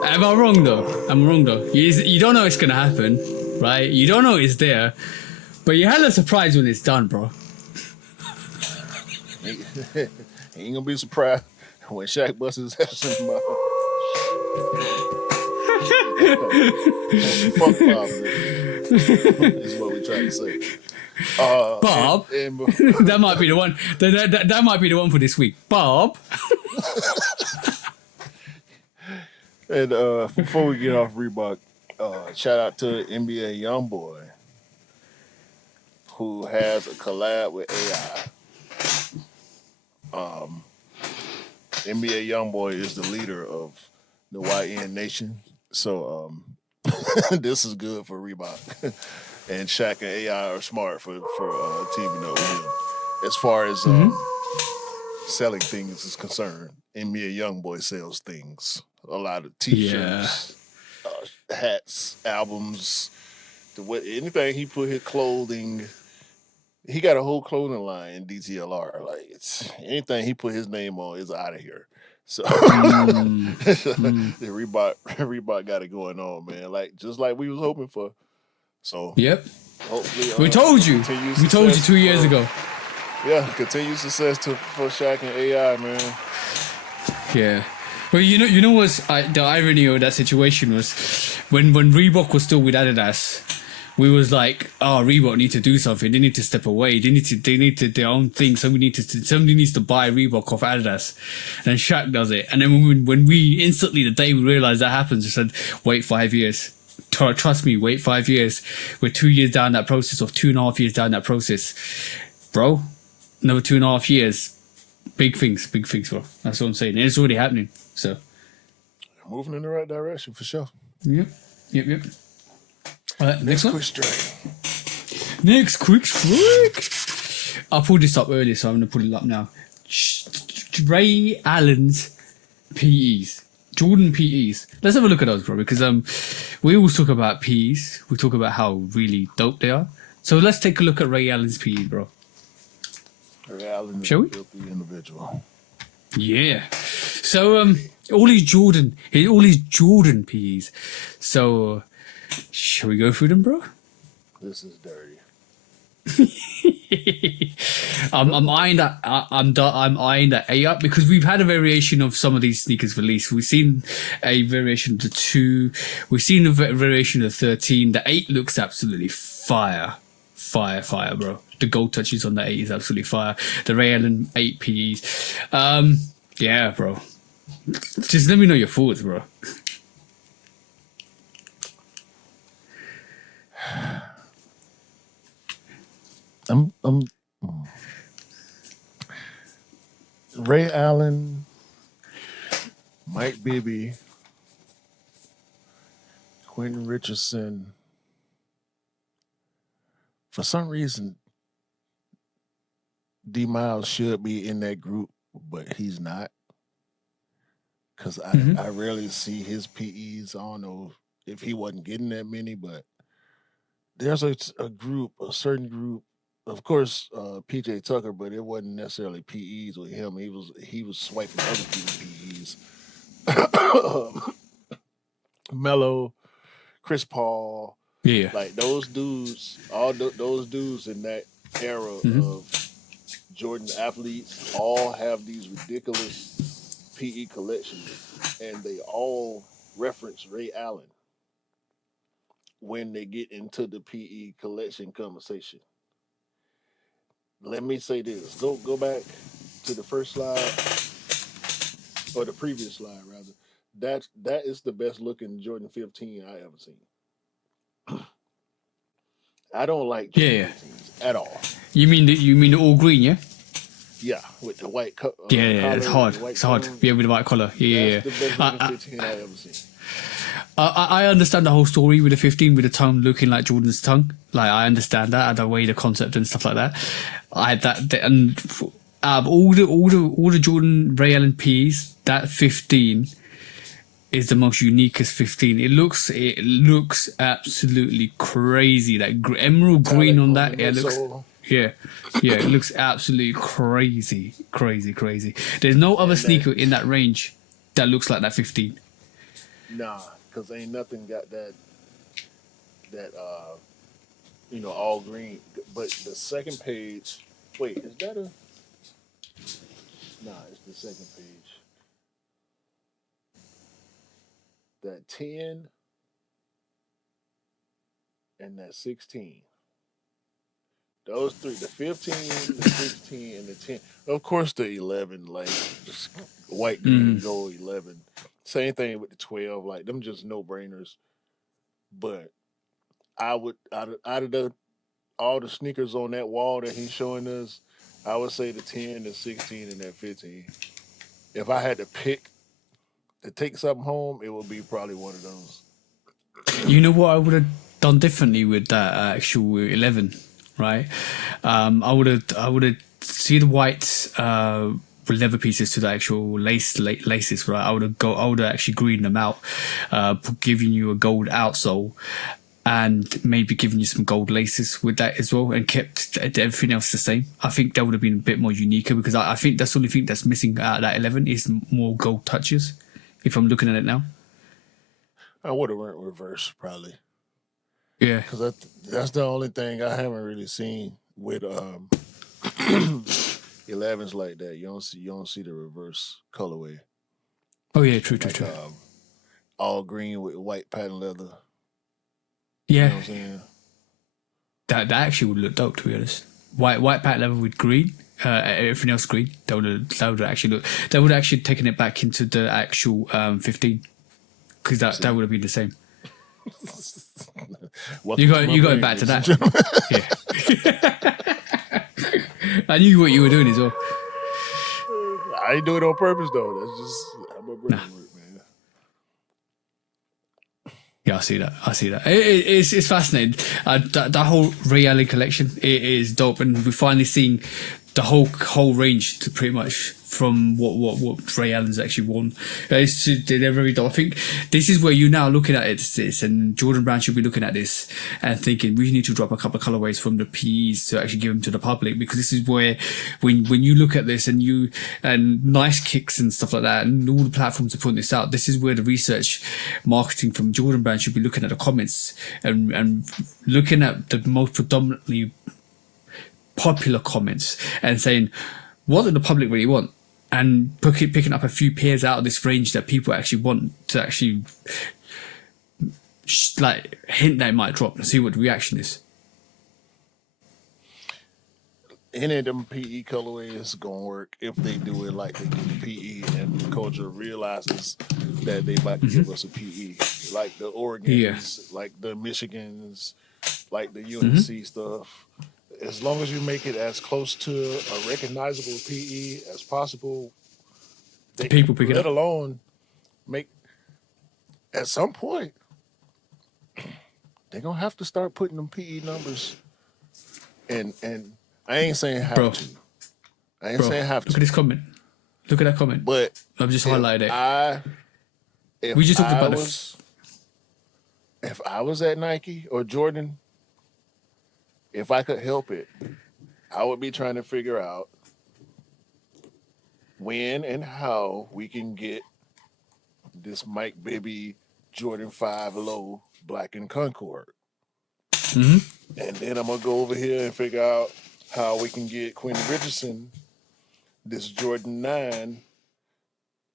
Am I wrong though? I'm wrong though. You don't know it's gonna happen, right? You don't know it's there, but you had a surprise when it's done, bro. ain't gonna be surprised when Shaq busts his ass in the mouth. Fuck Bob. Is what we trying to say. Bob, that might be the one. That might be the one for this week. Bob. And before we get off Reebok, shout out to NBA Youngboy, who has a collab with AI. NBA Youngboy is the leader of the YN Nation, so this is good for Reebok. And Shaq and AI are smart for teaming up with him. As far as selling things is concerned, NBA Youngboy sells things. A lot of T-shirts, hats, albums, anything he put his clothing. He got a whole clothing line in DTLR. Like anything he put his name on is out of here. So the Reebok got it going on, man. Like just like we was hoping for. So Yep. hopefully We told you. We told you 2 years ago. Yeah, continued success for Shaq and AI, man. Yeah. Well, you know what's the irony of that situation was when Reebok was still with Adidas, we was like, oh, Reebok need to do something. They need to step away. They need to their own thing. Somebody needs to buy Reebok off Adidas, and Shaq does it. And then when we instantly the day we realized that happens, we said, wait 5 years. Trust me, wait 5 years. We're 2 years down that process, or 2.5 years down that process, bro. Another 2.5 years. Big things, bro. That's what I'm saying. And it's already happening. So moving in the right direction for sure. Yep. All right, next one. Quick strike. Next quick strike. I pulled this up earlier, so I'm gonna pull it up now. Ray Allen's PEs, Jordan PEs. Let's have a look at those, bro, because we always talk about PEs. We talk about how really dope they are. So let's take a look at Ray Allen's PEs, bro. Ray Allen is Shall we? a filthy individual. Yeah. So all his Jordan PEs. So shall we go through them, bro? This is dirty. I'm eyeing that. I'm eyeing that 8 up because we've had a variation of some of these sneakers released. We've seen a variation of the 2. We've seen a variation of the 13. The 8 looks absolutely fire, bro. The gold touches on the 8 is absolutely fire. The Ray Allen 8 PEs. Yeah, bro. Just let me know your thoughts, bro. Ray Allen, Mike Bibby, Quentin Richardson. For some reason, D Miles should be in that group, but he's not. Because I rarely see his PEs. I don't know if he wasn't getting that many, but there's a certain group. Of course, PJ Tucker, but it wasn't necessarily PEs with him. He was swiping other people's PEs. Mello, Chris Paul, Yeah. like those dudes, those dudes in that era of Jordan athletes all have these ridiculous PE collections, and they all reference Ray Allen when they get into the PE collection conversation. Let me say this: go back to the first slide or the previous slide rather. That is the best looking Jordan 15 I ever seen. I don't like Jordan 15s at all. You mean the all green, yeah? Yeah, with the white collar. Yeah, it's hard. It's hard. Yeah, with the white collar. Yeah. That's the best looking 15 I ever seen. I understand the whole story with the 15 with the tongue looking like Jordan's tongue. Like I understand that, the way the concept and stuff like that. And all the Jordan Ray Allen P's, that 15 is the most uniquest 15. It looks absolutely crazy. That emerald green on that. Yeah, it looks. Yeah, it looks absolutely crazy. There's no other sneaker in that range that looks like that 15. Nah, because ain't nothing got that all green. But the second page, wait, is that a? Nah, it's the second page. That 10 and that 16. Those three, the 15, the 16, and the 10. Of course, the 11, like just white, green, gold 11. Same thing with the 12, like them just no brainers. But I would, out of all the sneakers on that wall that he's showing us, I would say the 10, the 16, and that 15. If I had to pick to take something home, it would be probably one of those. You know what I would have done differently with that actual 11, right? I would have see the white leather pieces to the actual laces, right? I would have actually greened them out, giving you a gold outsole, and maybe giving you some gold laces with that as well, and kept everything else the same. I think that would have been a bit more unique because I think that's the only thing that's missing out of that 11 is more gold touches. If I'm looking at it now, I would have went reverse probably. Yeah, because that's the only thing I haven't really seen with 11s like that. You don't see the reverse colorway. Oh yeah, true. All green with white patent leather. Yeah, you know what I'm saying? That actually would look dope, to be honest. White patent leather with green, everything else green. That would actually look. That would actually taken it back into the actual 15, because that would have been the same. You got it back to that. Yeah. I knew what you were doing as well. I ain't do it on purpose though. That's just I'm a brain work, man. Yeah, I see that. It's fascinating. That whole Ray Allen collection is dope, and we're finally seeing the whole range to pretty much from what Ray Allen's actually won. They're very dope. I think this is where you're now looking at it, and Jordan Brand should be looking at this and thinking we need to drop a couple of colorways from the PEs to actually give them to the public, because this is where when you look at this and nice kicks and stuff like that, and all the platforms are putting this out, this is where the research marketing from Jordan Brand should be looking at the comments and looking at the most predominantly popular comments and saying, what do the public really want? And picking up a few pairs out of this range that people actually want to actually like hint that it might drop and see what the reaction is. Any of them PE colorways gonna work if they do it like they do the PE, and the culture realizes that they about to give us a PE, like the Oregons, like the Michigans, like the UNC stuff. As long as you make it as close to a recognizable PE as possible, they people pick it let up. alone make. At some point, they're gonna have to start putting them PE numbers, and I ain't saying have to. I ain't saying have to. Look at this comment. Look at that comment. But I've just highlighted it. We just talked about if I was at Nike or Jordan, if I could help it, I would be trying to figure out when and how we can get this Mike Bibby Jordan 5 Low Black and Concord. And then I'm going to go over here and figure out how we can get Quinn Richardson this Jordan 9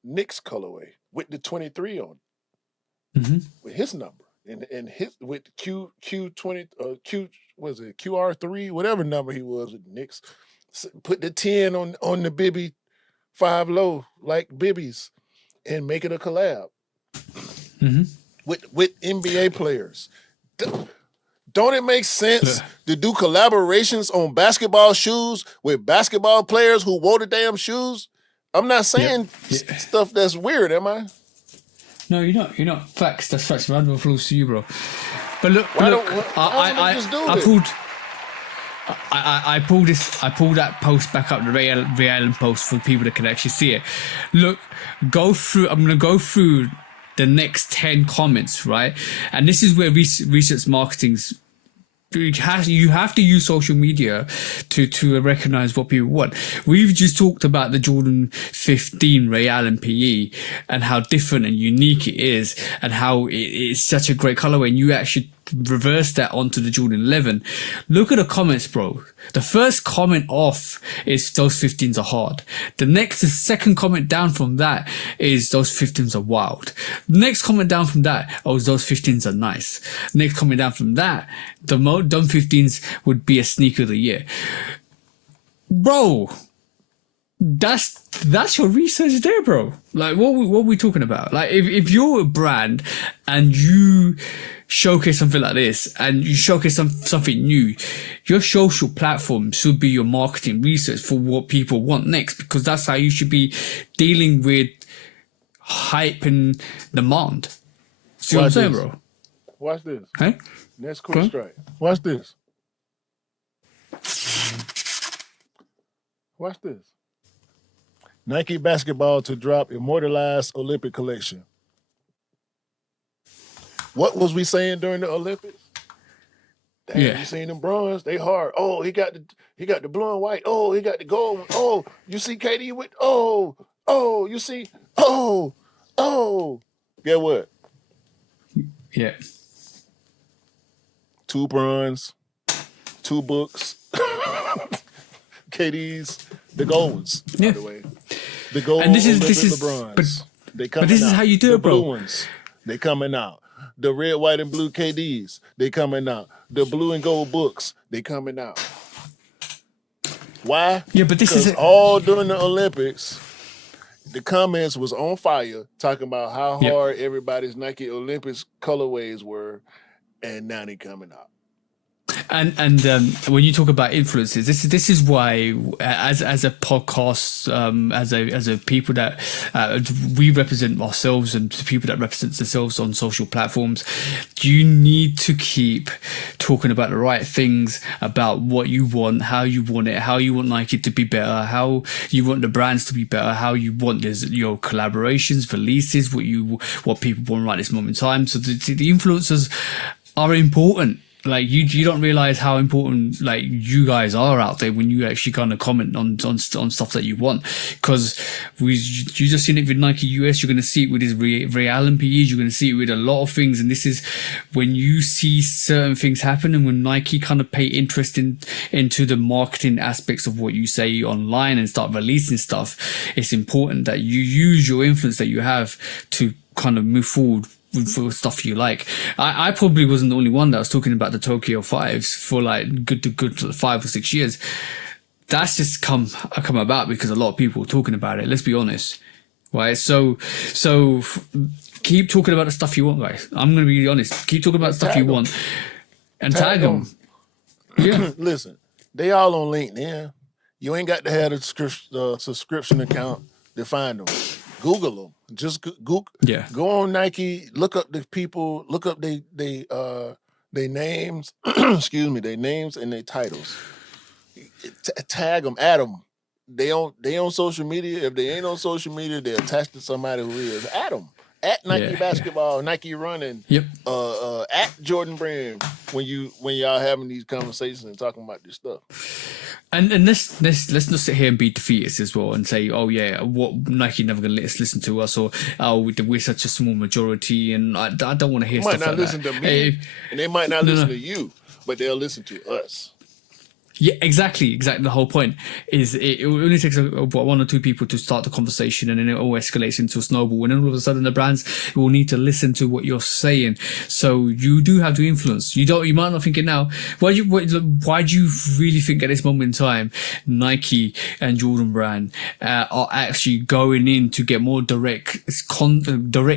Knicks colorway with the 23 on it, with his number and his with Q20 Q was it QR3 whatever number he was with the Knicks. Put the 10 on the Bibby 5 Low like Bibby's and make it a collab with NBA players. Don't it make sense to do collaborations on basketball shoes with basketball players who wore the damn shoes? I'm not saying stuff that's weird, am I? No, you're not. You're not. Facts. That's facts. Round of applause to you, bro. But look, I pulled that post back up, the Ray Allen post, for people that can actually see it. Look, I'm going to go through the next 10 comments, right? And this is where research marketing's you have to use social media to recognize what people want. We've just talked about the Jordan 15 Ray Allen PE and how different and unique it is, and how it's such a great colorway, and you actually reverse that onto the Jordan 11. Look at the comments, bro. The first comment off is those 15s are hard. The second comment down from that is those 15s are wild. The next comment down from that, those 15s are nice. Next comment down from that, the dumb 15s would be a sneaker of the year. Bro, that's your research there, bro. Like, what we talking about? Like, if you're a brand and you showcase something like this and you showcase something new, your social platform should be your marketing research for what people want next, because that's how you should be dealing with hype and demand. See what I'm saying, bro? Watch this. Hey? Next quick strike. Watch this. Watch this. Nike basketball to drop immortalized Olympic collection. What was we saying during the Olympics? Damn, you seen them bronze? They hard. Oh, he got the blue and white. Oh, he got the gold. Oh, you see KD with you see Get what? Yeah. 2 bronze, 2 books. KD's the golds, by the way. The gold and this is the bronze. But this is how you do it, bro. The blue ones, they coming out. The red, white, and blue KDs, they coming out. The blue and gold books, they coming out. Why? Yeah, but this is all during the Olympics. The comments was on fire talking about how hard everybody's Nike Olympics colorways were, and now they coming out. And when you talk about influences, this is why as a podcast, as a people that we represent ourselves and the people that represent themselves on social platforms, you need to keep talking about the right things about what you want, how you want it, how you want Nike to be better, how you want the brands to be better, how you want your collaborations, releases, what people want right this moment in time. So the influencers are important. like you don't realize how important like you guys are out there when you actually kind of comment on stuff that you want, because you just seen it with Nike US, you're going to see it with his Real PEs, you're going to see it with a lot of things. And this is when you see certain things happen, and when Nike kind of pay interest into the marketing aspects of what you say online and start releasing stuff, it's important that you use your influence that you have to kind of move forward for stuff you like. I probably wasn't the only one that was talking about the Tokyo 5s for like good 5 or 6 years. That's just come about because a lot of people were talking about it. Let's be honest, right? So keep talking about the stuff you want, guys. I'm gonna be honest. Keep talking about the stuff you want, and tag them. Yeah. Listen, they all on LinkedIn. You ain't got to have a subscription account to find them. Google them. Just Google. Yeah. Go on Nike. Look up the people. Look up they names. Excuse me. Their names and their titles. Tag them. Add them. They on social media. If they ain't on social media, they're attached to somebody who is. Add them. At Nike basketball, Nike running. Yep. At Jordan Brand when y'all having these conversations and talking about this stuff. And let's not sit here and be defeatist as well and say, oh yeah, what Nike never gonna let us listen to us, or oh we're such a small majority, and I don't want to hear stuff like that. Might not listen to me, and they might not listen to you, but they'll listen to us. Yeah, exactly. The whole point is it only takes one or two people to start the conversation, and then it all escalates into a snowball. And then all of a sudden, the brands will need to listen to what you're saying. So you do have to influence. You might not think it now. Why do you really think at this moment in time, Nike and Jordan Brand are actually going in to get more direct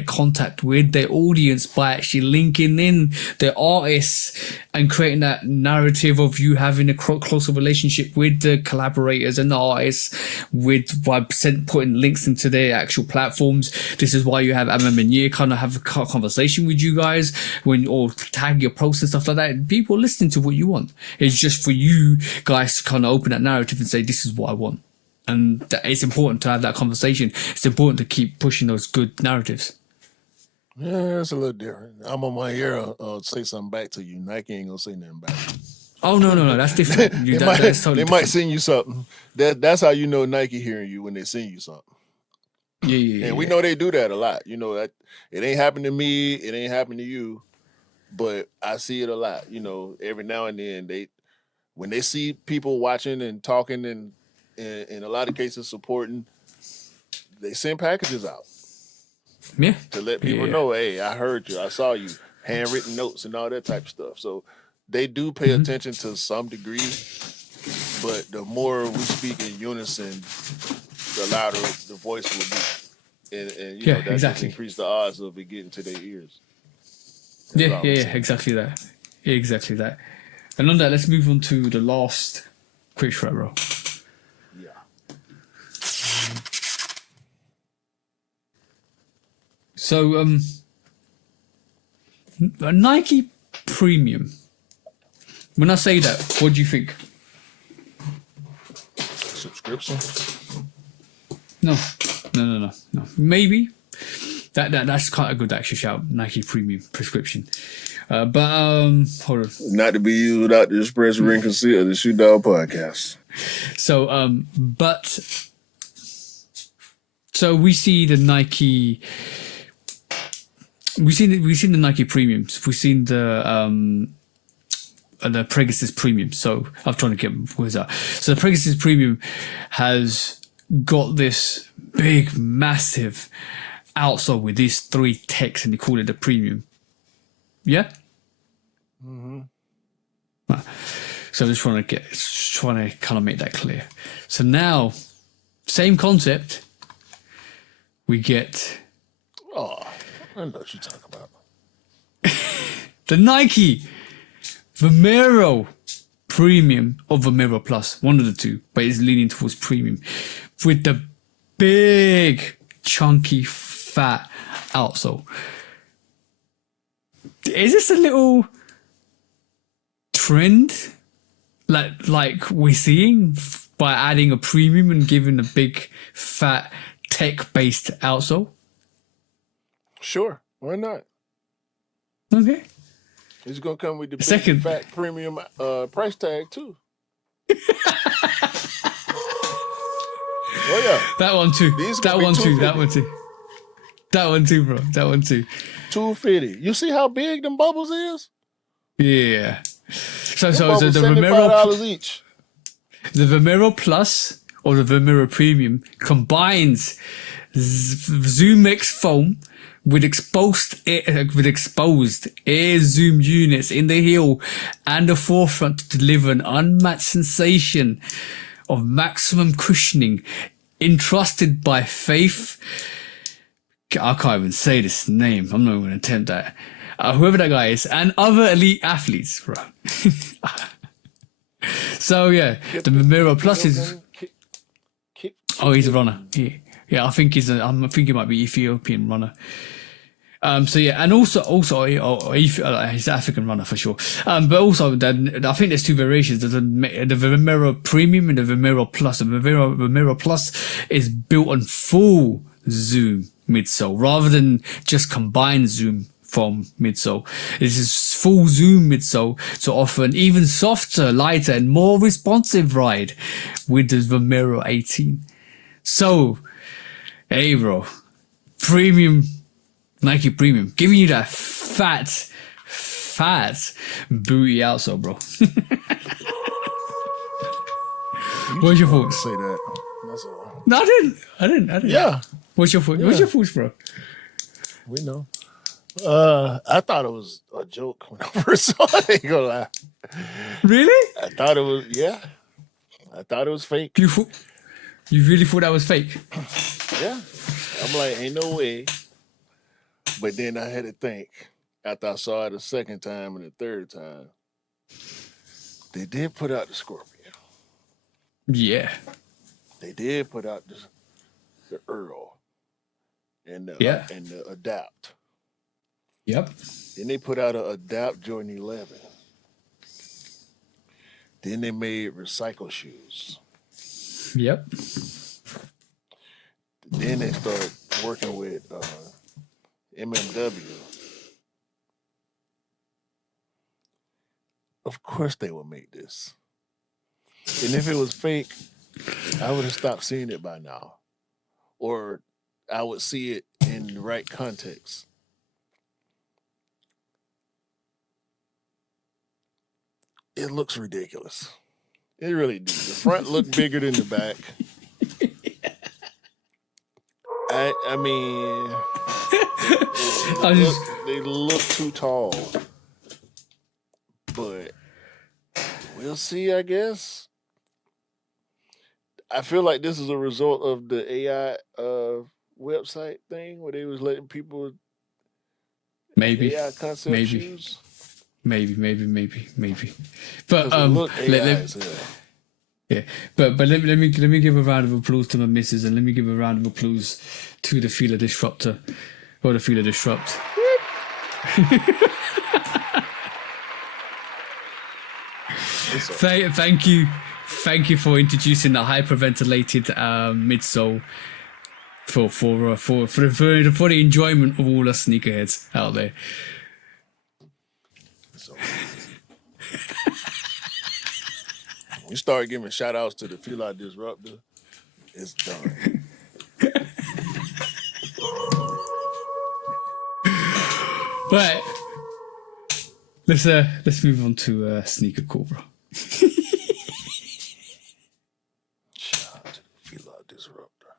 contact with their audience by actually linking in their artists and creating that narrative of you having a closer relationship with the collaborators and the artists, by putting links into their actual platforms. This is why you have Amamanier kind of have a conversation with you guys or tag your posts and stuff like that. People listen to what you want. It's just for you guys to kind of open that narrative and say, this is what I want. And it's important to have that conversation. It's important to keep pushing those good narratives. Yeah, it's a little different. I'm on my ear. Say something back to you. Nike ain't gonna say nothing back. Oh no, that's different. That's totally they might send you something. That's how you know Nike hearing you, when they send you something. Yeah. And we know they do that a lot. You know, that it ain't happened to me, it ain't happened to you, but I see it a lot. You know, every now and then when they see people watching and talking and in a lot of cases supporting, they send packages out. Yeah. To let people know, hey, I heard you, I saw you, handwritten notes and all that type of stuff. So they do pay attention to some degree, but the more we speak in unison, the louder the voice will be. And you know, that just increase the odds of it getting to their ears. Yeah, exactly that. Exactly that. And on that, let's move on to the last quick shot, bro. Yeah. So, a Nike Premium. When I say that, what do you think? Subscription? No. Maybe. That's quite a good actual shout. Nike Premium prescription. But hold on. Not to be used without the express ring consent of the Shoot Dog podcast. So we see the Nike. We've seen the Nike Premiums. We've seen the Pegasus Premium. So I'm trying to get words out. So the Pegasus Premium has got this big, massive outsole with these 3 techs, and they call it the Premium. Yeah. Mm-hmm. So I'm just trying to kind of make that clear. So now, same concept. We get. Oh, I know what you're talking about. The Nike Vomero Premium or Vomero Plus, one of the two, but it's leaning towards premium, with the big, chunky, fat outsole. Is this a little trend like we're seeing by adding a premium and giving a big, fat, tech-based outsole? Sure, why not? Okay. It's gonna come with the big Second. fat premium price tag too. Oh yeah, That one too. These That gonna be one too. That 250. one too. That one too, bro. That one too. 250. You see how big them bubbles is? Yeah. So Them the bubbles $75 each. The Vomero Plus or the Vomero Premium combines Zoom X foam with exposed air zoom units in the heel and the forefront to deliver an unmatched sensation of maximum cushioning, entrusted by Faith. I can't even say this name. I'm not even going to attempt that. Whoever that guy is, and other elite athletes, bro. So yeah, the Vomero Plus is. Oh, he's a runner. Yeah, I think I think he might be Ethiopian runner. So yeah, and also he's an African runner for sure. But also I think there's two variations. There's the Vomero Premium and the Vomero Plus. The Vomero Plus is built on full Zoom midsole rather than just combined Zoom from midsole. This is full Zoom midsole to offer an even softer, lighter, and more responsive ride with the Vomero 18. So, hey bro, premium, Nike Premium, giving you that fat booty outsole, bro. What's your thoughts? Say that. That's all. No, I didn't. Yeah. What's your thoughts? Yeah. What's your thoughts, bro? We know. I thought it was a joke when I first saw it. I ain't gonna lie. Really? I thought it was, yeah. I thought it was fake. You really thought that was fake? Yeah. I'm like, ain't no way. But then I had to think after I saw it a second time and a third time. They did put out the Scorpion. Yeah. They did put out the Earl and the Adapt. Yep. Then they put out an Adapt Jordan 11. Then they made recycle shoes. Yep. Then they started working with MMW. Of course they would make this. And if it was fake, I would have stopped seeing it by now. Or I would see it in the right context. It looks ridiculous. It really do. The front looked bigger than the back. I mean, they look too tall. But we'll see, I guess. I feel like this is a result of the AI website thing where they was letting people maybe AI concept shoes. Maybe. But look AI yeah. But let me give a round of applause to my missus, and let me give a round of applause to the Feeler Disruptor or the Feeler Disrupt. Thank you for introducing the hyperventilated midsole for the enjoyment of all us sneakerheads out there. So, we start giving shout outs to the Feel Disruptor. It's done. Right. Let's move on to Sneaker Cobra. Shout out to the Feel Disruptor.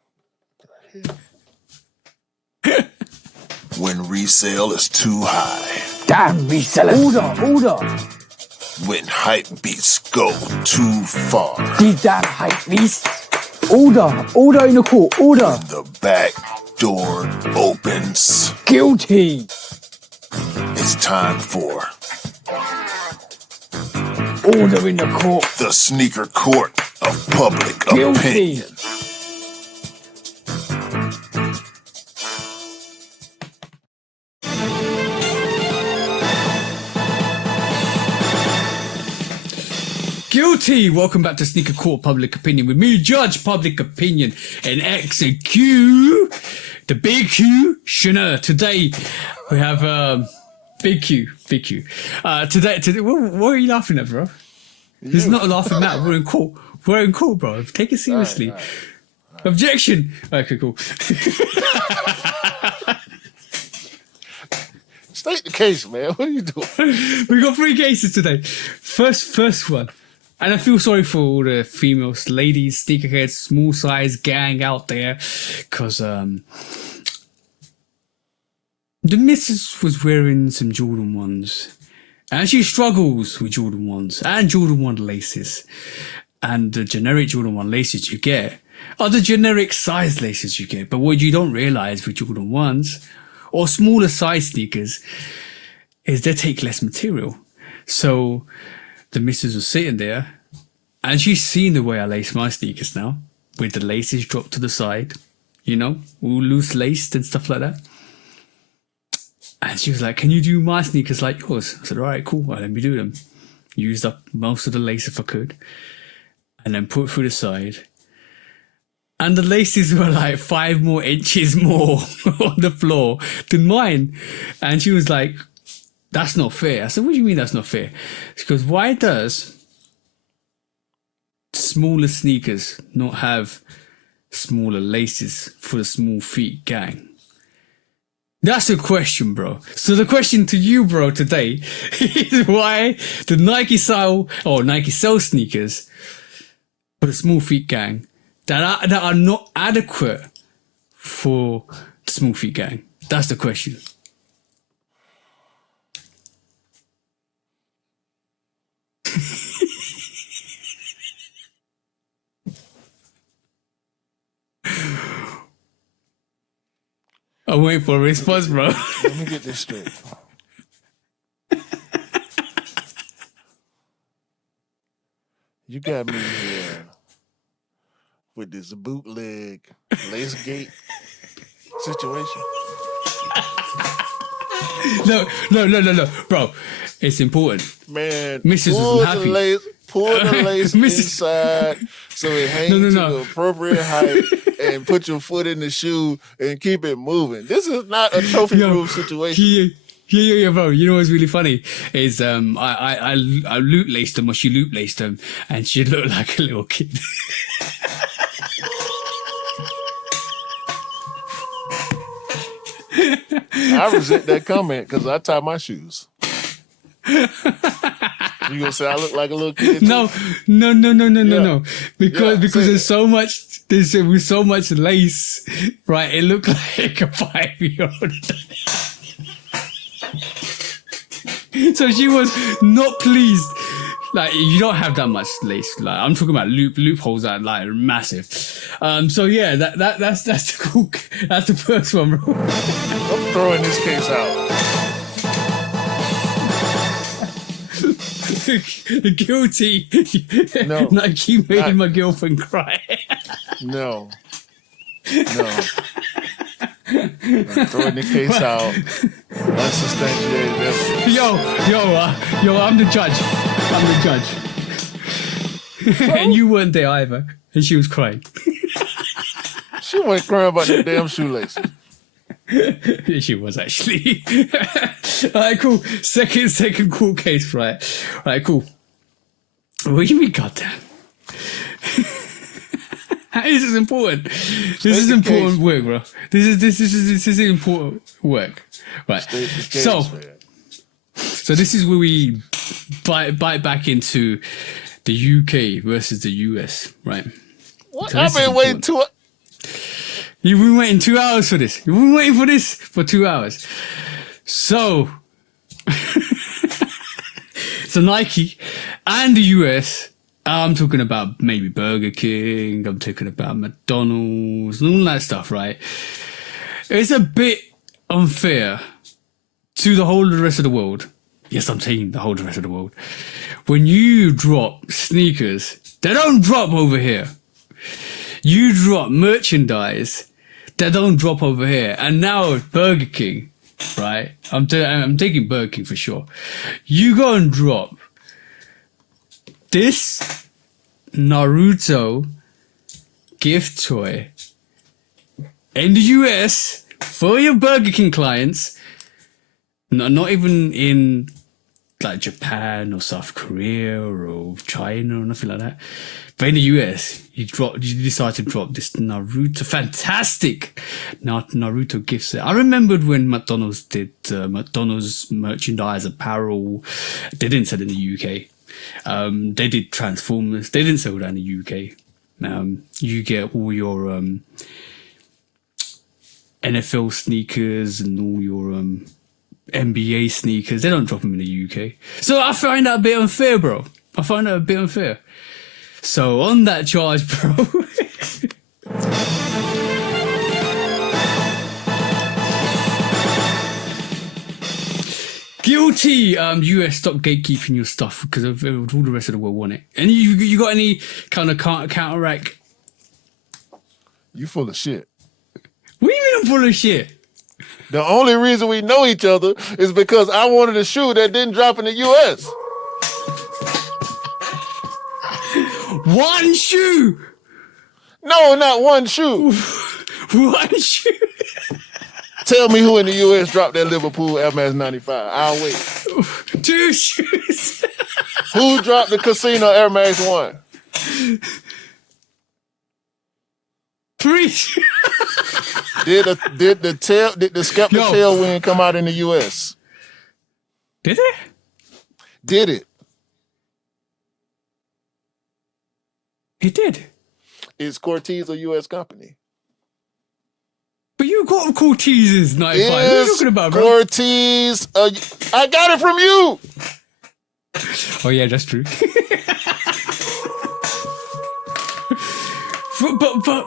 When resale is too high. Damn resellers. Order. When hype beats go too far. These damn hype beasts. Order in the court. Order. When the back door opens. Guilty. It's time for Order in the court. the sneaker court of public Guilty. opinion. Guilty! Welcome back to Sneaker Court Public Opinion with me, Judge Public Opinion, and execute the big Q Shana. Today we have Big Q. Today, what are you laughing at, bro? This is not a laughing matter. We're in court. Bro. Take it seriously. All right. Objection. Okay, cool. State the case, man. What are you doing? We got 3 cases today. First one. And I feel sorry for all the females, ladies, sneakerheads, small size gang out there. Because the missus was wearing some Jordan 1s. And she struggles with Jordan 1s and Jordan 1 laces. And the generic Jordan 1 laces you get are the generic size laces you get. But what you don't realize with Jordan 1s or smaller size sneakers is they take less material. So the missus was sitting there and she's seen the way I lace my sneakers now with the laces dropped to the side, you know, all loose laced and stuff like that. And she was like, can you do my sneakers like yours? I said, all right, cool. Well, let me do them. Used up most of the lace if I could. And then put it through the side. And the laces were like 5 more inches more on the floor than mine. And she was like, that's not fair. I said, what do you mean that's not fair? She goes, why does smaller sneakers not have smaller laces for the small feet gang? That's a question, bro. So the question to you, bro, today is why the Nike sell sneakers for the small feet gang that are not adequate for the small feet gang. That's the question. I'm waiting for a response, bro. Let me get this straight. You got me here with this bootleg lace gate situation. No, bro. It's important. Man, Mrs. wasn't happy. Pull the lace inside so it hangs to the appropriate height and put your foot in the shoe and keep it moving. This is not a trophy room situation. Yeah, bro. You know what's really funny is I loop laced them, or she loop laced them, and she looked like a little kid. I resent that comment because I tie my shoes. You gonna say I look like a little kid? Too? No. Because there's so much. With so much lace, right? It looked like a 5-year-old. So she was not pleased. Like, you don't have that much lace. Like, I'm talking about loopholes that are like massive. So yeah, that's the cool. That's the first one, bro. I'm throwing this case out. Guilty. No. Nike made my girlfriend cry. No. I'm throwing the case out. Unsubstantiated evidence. Yo, I'm the judge. And you weren't there either. And she was crying. She wasn't crying about the damn shoelaces. She was actually. Alright, cool. Second cool case, right? Alright, cool. What do you mean, goddamn? This is important. This is important work, bro. This is important work, right? So this is where we bite back into the UK versus the US, right? What? So I've been waiting You've been waiting 2 hours for this. You've been waiting for this for 2 hours. So, so Nike and the US. I'm talking about maybe Burger King. I'm talking about McDonald's and all that stuff, right? It's a bit unfair to the whole of the rest of the world. Yes, I'm saying the whole of the rest of the world. When you drop sneakers, they don't drop over here. You drop merchandise that don't drop over here. And now Burger King, right? I'm taking Burger King for sure. You go and drop this Naruto gift toy in the US for your Burger King clients, No, not even in like Japan or South Korea or China or nothing like that. But in the US, you decide to drop this Naruto, fantastic Naruto gift set. I remembered when McDonald's did McDonald's merchandise apparel. They didn't sell it in the UK. They did Transformers. They didn't sell that in the UK. You get all your NFL sneakers and all your NBA sneakers. They don't drop them in the UK. So I find that a bit unfair, bro. I find that a bit unfair. So on that charge, bro. Guilty. US, stop gatekeeping your stuff because all the rest of the world want it. And you got any kind of counteract? You full of shit. What do you mean I'm full of shit? The only reason we know each other is because I wanted a shoe that didn't drop in the US. One shoe. No, not one shoe. One shoe. Tell me who in the US dropped that Liverpool Air Max 95. I'll wait. 2 shoes. Who dropped the Casino Air Max 1? 3 shoes. Did the Skepta tailwind come out in the US? Did it? Did it? It did. Is Cortez a US company? But you got Cortez's 95. What are you talking about, bro? Cortez, I got it from you. Oh yeah, that's true. but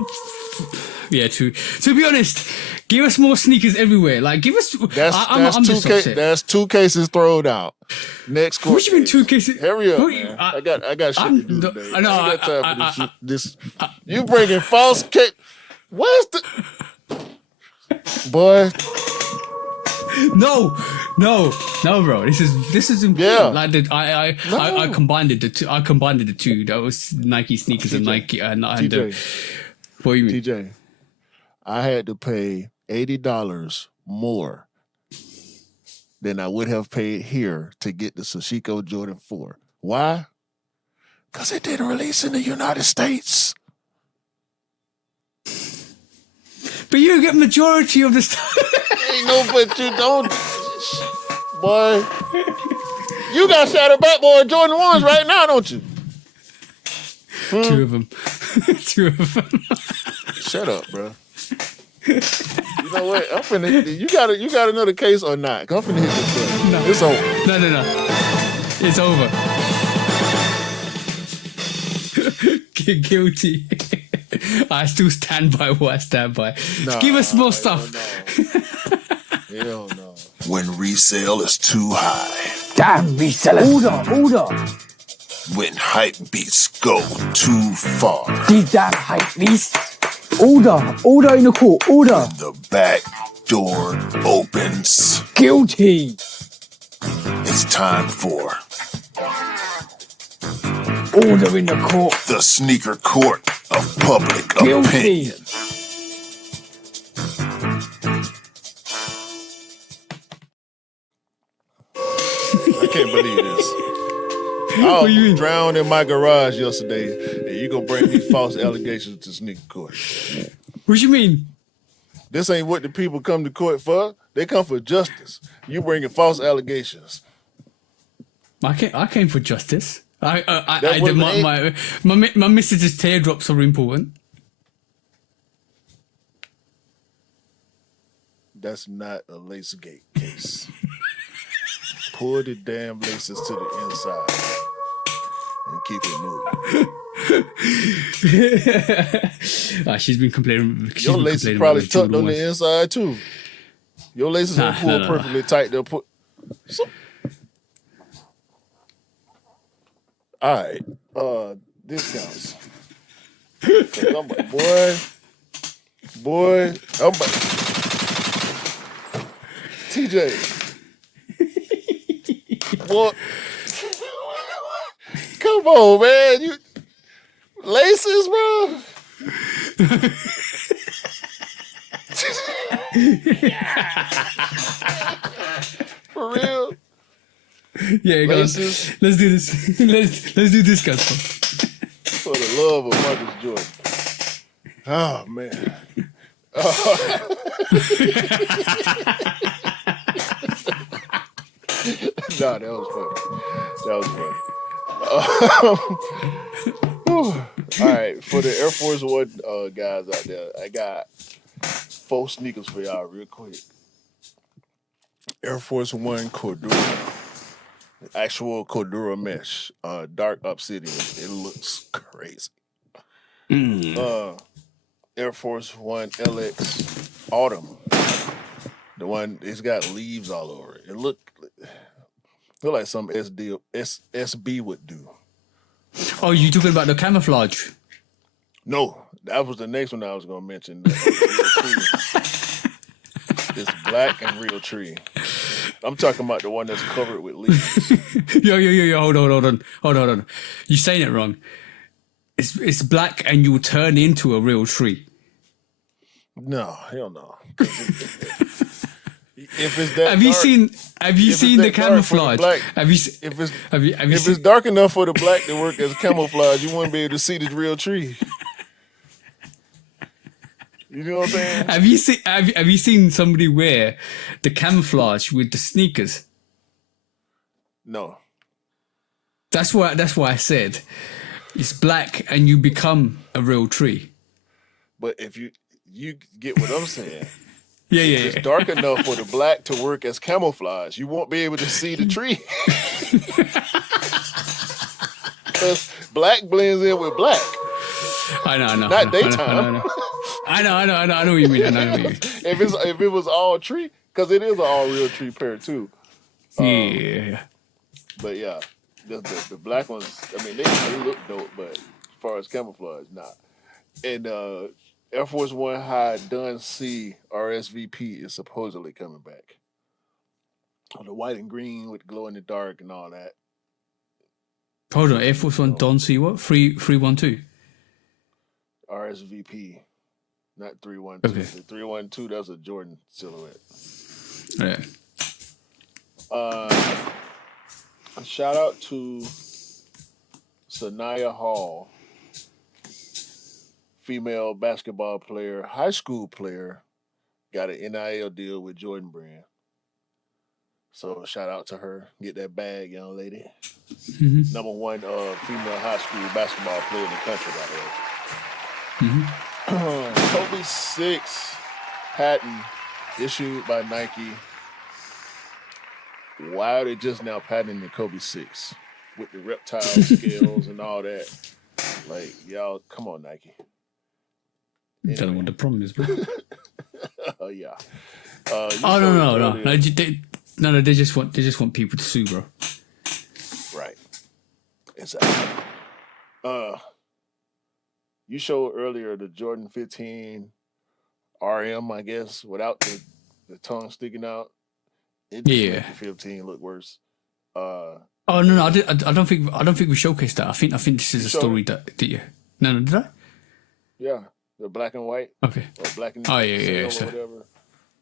yeah, true. To be honest, give us more sneakers everywhere. Like, give us. That's 2 cases thrown out. Next question. What do you mean 2 cases? Hurry up, man. I got shit to do today. I got time for this. You bringing false case? Where's the boy? No, bro. This is important. Yeah. Like I combined the two. I combined the two. That was Nike sneakers and Nike and TJ. What do you mean? TJ, I had to pay $80 more than I would have paid here to get the Sashiko Jordan 4. Why? Because it didn't release in the United States. But you get majority of the stuff. Ain't no, but you don't. Boy, you got Shadow Backboard Jordan 1s right now, don't you? 2 of them. 2 of them. Shut up, bro. You know what? I'm finna. You got another case or not? 'Cause I'm finna hit this button. No. It's over. No. It's over. Guilty. I still stand by what I stand by. Nah, give us more stuff. Hell no. When resale is too high. Damn resellers. Order. When hype beats go too far. These damn hype beasts. Order in the court. Order. The back door opens. Guilty. It's time for Order in the court. the sneaker court of public Guilty. opinion. I can't believe this. I was drowned in my garage yesterday, and you gonna bring these false allegations to sneaker court. What do you mean? This ain't what the people come to court for. They come for justice. You bringing false allegations. I came for justice. My missus's teardrops are important. That's not a Lacegate case. Pull the damn laces to the inside and keep it moving. She's been complaining. Your laces probably tucked on the inside too. Your laces are pulled perfectly tight. They'll put. All right, discounts. I'm like, boy, I'm like, TJ. Boy, come on, man. You laces, bro. real? Yeah, go on. Let's Laces do this. let's do this, guys. for the love of Marcus Jordan. Oh man. Nah, that was funny. All right, for the Air Force One guys out there, I got 4 sneakers for y'all real quick. Air Force One Cordura, actual Cordura mesh, dark obsidian. It looks crazy. Air Force One LX Autumn, the one it's got leaves all over it. It feel like some SB would do. Oh, you talking about the camouflage? No, that was the next one I was gonna mention. It's black and real tree. I'm talking about the one that's covered with leaves. Yo. Hold on. You're saying it wrong. It's black and you'll turn into a real tree. No, hell no. If it's that Have you dark, seen the that dark for the camouflage? black- Have you seen? if it's Have you if seen? it's dark enough for the black to work as camouflage, you wouldn't be able to see the real tree. You know what I'm saying? Have you seen somebody wear the camouflage with the sneakers? No. That's why I said it's black and you become a real tree. But if you get what I'm saying. Yeah. It's dark enough for the black to work as camouflage. You won't be able to see the tree. Because black blends in with black. I know. Not daytime. I know what you mean. I know what you mean. If it was all tree, because it is an all real tree pair too. Yeah. But yeah, the black ones. I mean, they look dope, but as far as camouflage, nah. And Air Force One High Dun C RSVP is supposedly coming back. On the white and green with glow in the dark and all that. Hold on, Air Force One Don C what? 312. RSVP, not 312. Okay. The 312, that's a Jordan silhouette. Yeah. A shout out to Sanaya Hall, female basketball player, high school player, got an NIL deal with Jordan Brand. So shout out to her. Get that bag, young lady. Mm-hmm. Number 1 female high school basketball player in the country, by the way. Kobe 6 patent issued by Nike. Why are they just now patenting the Kobe 6 with the reptile scales and all that? Like, y'all, come on, Nike. I don't know what the problem is, bro. Oh yeah. No. They just want people to sue, bro. Right. Exactly. You showed earlier the Jordan 15 RM, I guess, without the tongue sticking out. It just makes the 15 look worse. No. I don't think we showcased that. I think this is a story that yeah. No, did I? Yeah, the black and white. Okay. Or black and or whatever.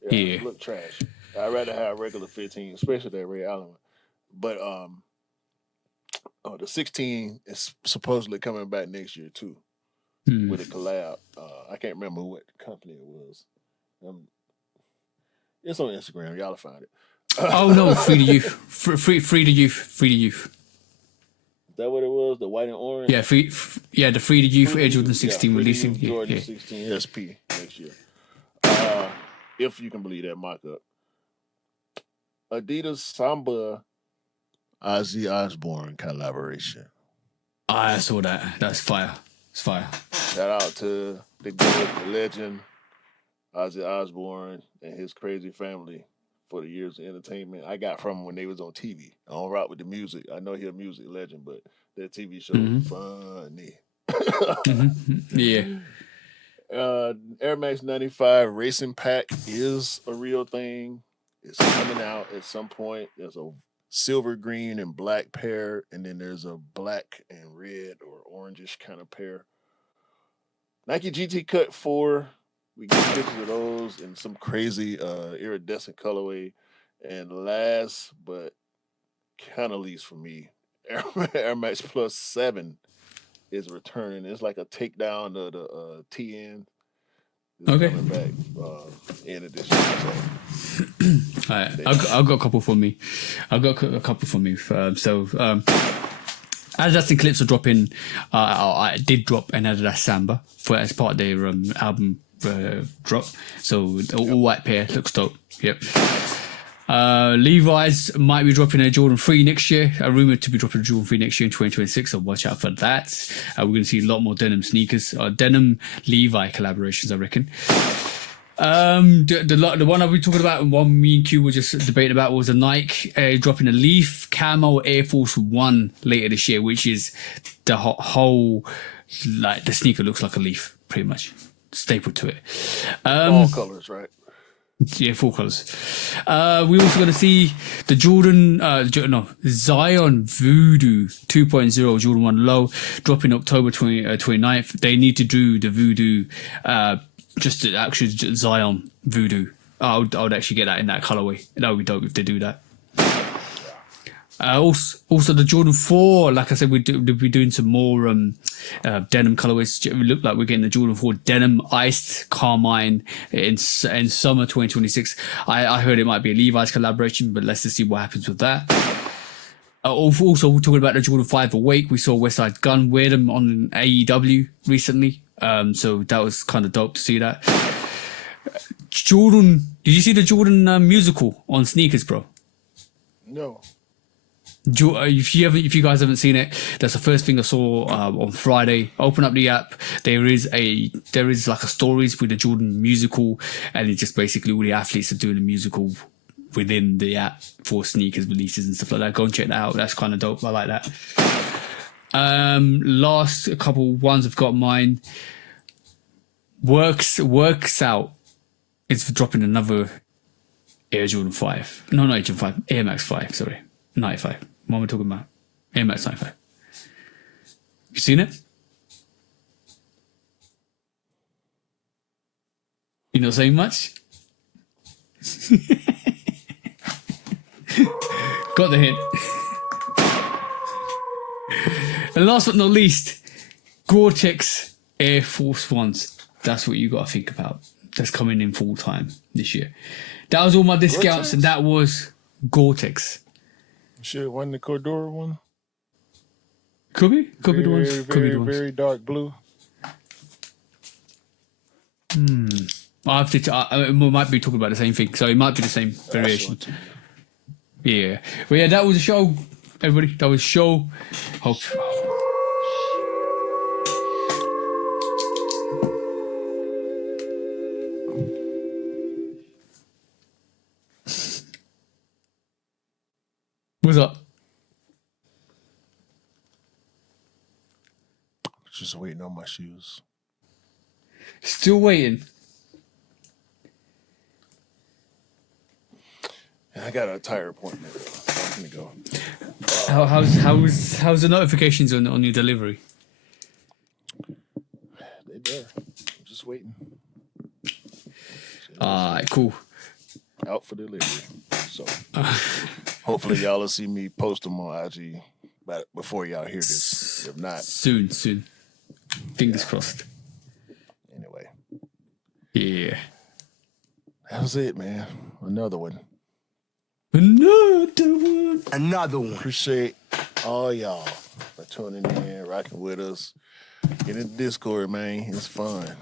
Yeah. Look trash. I'd rather have regular 15, especially that Ray Allen one. But the 16 is supposedly coming back next year too, with a collab. I can't remember what company it was. It's on Instagram. Y'all will find it. Oh no, Free the Youth. Free the Youth. Is that what it was? The white and orange? Yeah, the Free the Youth Air Jordan 16 releasing. Jordan 16 SP next year. If you can believe that mock-up. Adidas Samba Ozzy Osbourne collaboration. I saw that. That's fire. It's fire. Shout out to the GOAT, the legend, Ozzy Osbourne and his crazy family for the years of entertainment I got from him when they was on TV. I don't rock with the music. I know he's a music legend, but that TV show was funny. Yeah. Air Max 95 Racing Pack is a real thing. It's coming out at some point. There's a silver, green, and black pair, and then there's a black and red or orangish kind of pair. Nike GT Cut 4. We get pictures of those in some crazy iridescent colorway. And last but kind of least for me, Air Max Plus 7 is returning. It's like a takedown of the TN. It's Okay. coming back end of this year. So. All right. I've got a couple for me. Adidas and Clips are dropping. I did drop an Adidas Samba as part of their album drop. So all white pair looks dope. Yep. Levi's might be dropping a Jordan 3 next year. Rumored to be dropping a Jordan 3 next year in 2026, so watch out for that. We're going to see a lot more denim sneakers, denim Levi collaborations, I reckon. The one I'll be talking about, and one me and Q were just debating about, was a Nike dropping a Leaf Camo Air Force 1 later this year, which is the whole, like, the sneaker looks like a leaf, pretty much. Stapled to it. All colors, right? Yeah, 4 colors. We're also going to see the Zion Voodoo 2.0 Jordan 1 Low dropping October 29th. They need to do the Voodoo, just the actual Zion Voodoo. I would actually get that in that colorway. That would be dope if they do that. Also the Jordan 4, like I said, we'll be doing some more denim colorways. It look like we're getting the Jordan 4 denim iced carmine in summer 2026. I heard it might be a Levi's collaboration, but let's just see what happens with that. Also, we're talking about the Jordan 5 Awake. We saw Westside Gunn wear them on AEW recently, so that was kind of dope to see that. Jordan, did you see the Jordan musical on sneakers, bro? No. If you guys haven't seen it, that's the first thing I saw on Friday. Open up the app. There is like a stories with the Jordan musical, and it's just basically all the athletes are doing a musical within the app for sneakers releases and stuff like that. Go and check that out. That's kind of dope. I like that. Last couple ones I've got mine. Works out. It's dropping another Air Jordan 5. No, not Air Jordan 5. Air Max 5. Sorry, 95. What am I talking about? Air Max 95. You seen it? You not saying much? Got the hint. And last but not least, Gore-Tex Air Force Ones. That's what you got to think about. That's coming in full time this year. That was all my discounts, Gore-Tex? and that was Gore-Tex. Shit, wasn't the Cordura one? Could be the ones. Could be the ones. Very dark blue. I have to. We might be talking about the same thing, so it might be the same variation. Yeah, but yeah, that was a show, everybody. That was a show. Hope. What's up? Just waiting on my shoes. Still waiting. I got a tire appointment. I'm gonna go. How's the notifications on your delivery? They there. I'm just waiting. Alright, cool. Out for delivery. So hopefully y'all will see me post them on IG before y'all hear this. If not, Soon. Fingers crossed. anyway. Yeah. That was it, man. Another one. Another one. Appreciate all y'all for tuning in, rocking with us. Get in the Discord, man. It's fun.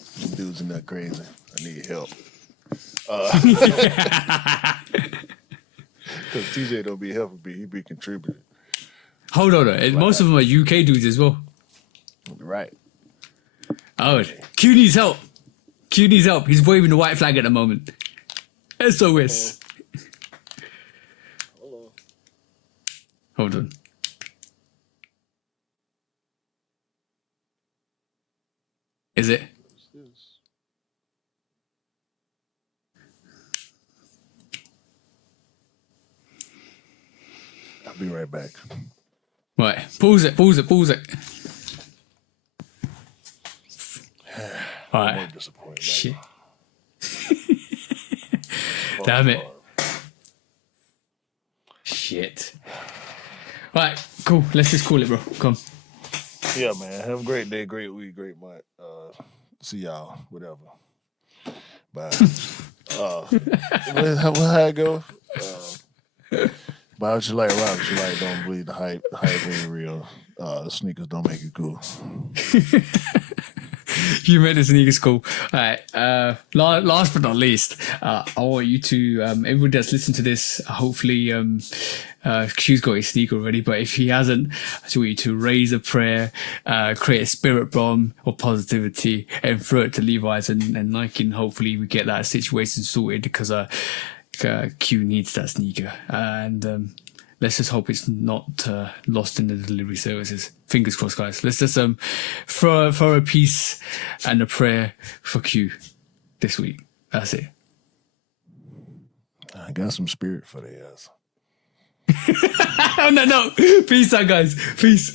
Some dudes are not crazy. I need help. Because TJ don't be helping me. He be contributing. Hold on. Most of them are UK dudes as well. Right. Oh, Q needs help. He's waving the white flag at the moment. SOS. Hold on. Is it? I'll be right back. Right. Pause it. All More right. disappointed. Shit. Damn it. Shit. Right, cool. Let's just call it, bro. Come. Yeah, man. Have a great day, great week, great month. See y'all, whatever. Bye. How it go? Buy what you like, rock what you like. Don't believe the hype. The hype ain't real. The sneakers don't make it cool. You made the sneakers cool. All right. Last but not least, I want you to, everyone that's listened to this, hopefully, Q's got his sneaker already, but if he hasn't, I just want you to raise a prayer, create a spirit bomb of positivity, and throw it to Levi's and Nike, and hopefully we get that situation sorted because Q needs that sneaker. And let's just hope it's not lost in the delivery services. Fingers crossed, guys. Let's just throw a peace and a prayer for Q this week. That's it. I got some spirit for the ass. No. Peace out, guys. Peace.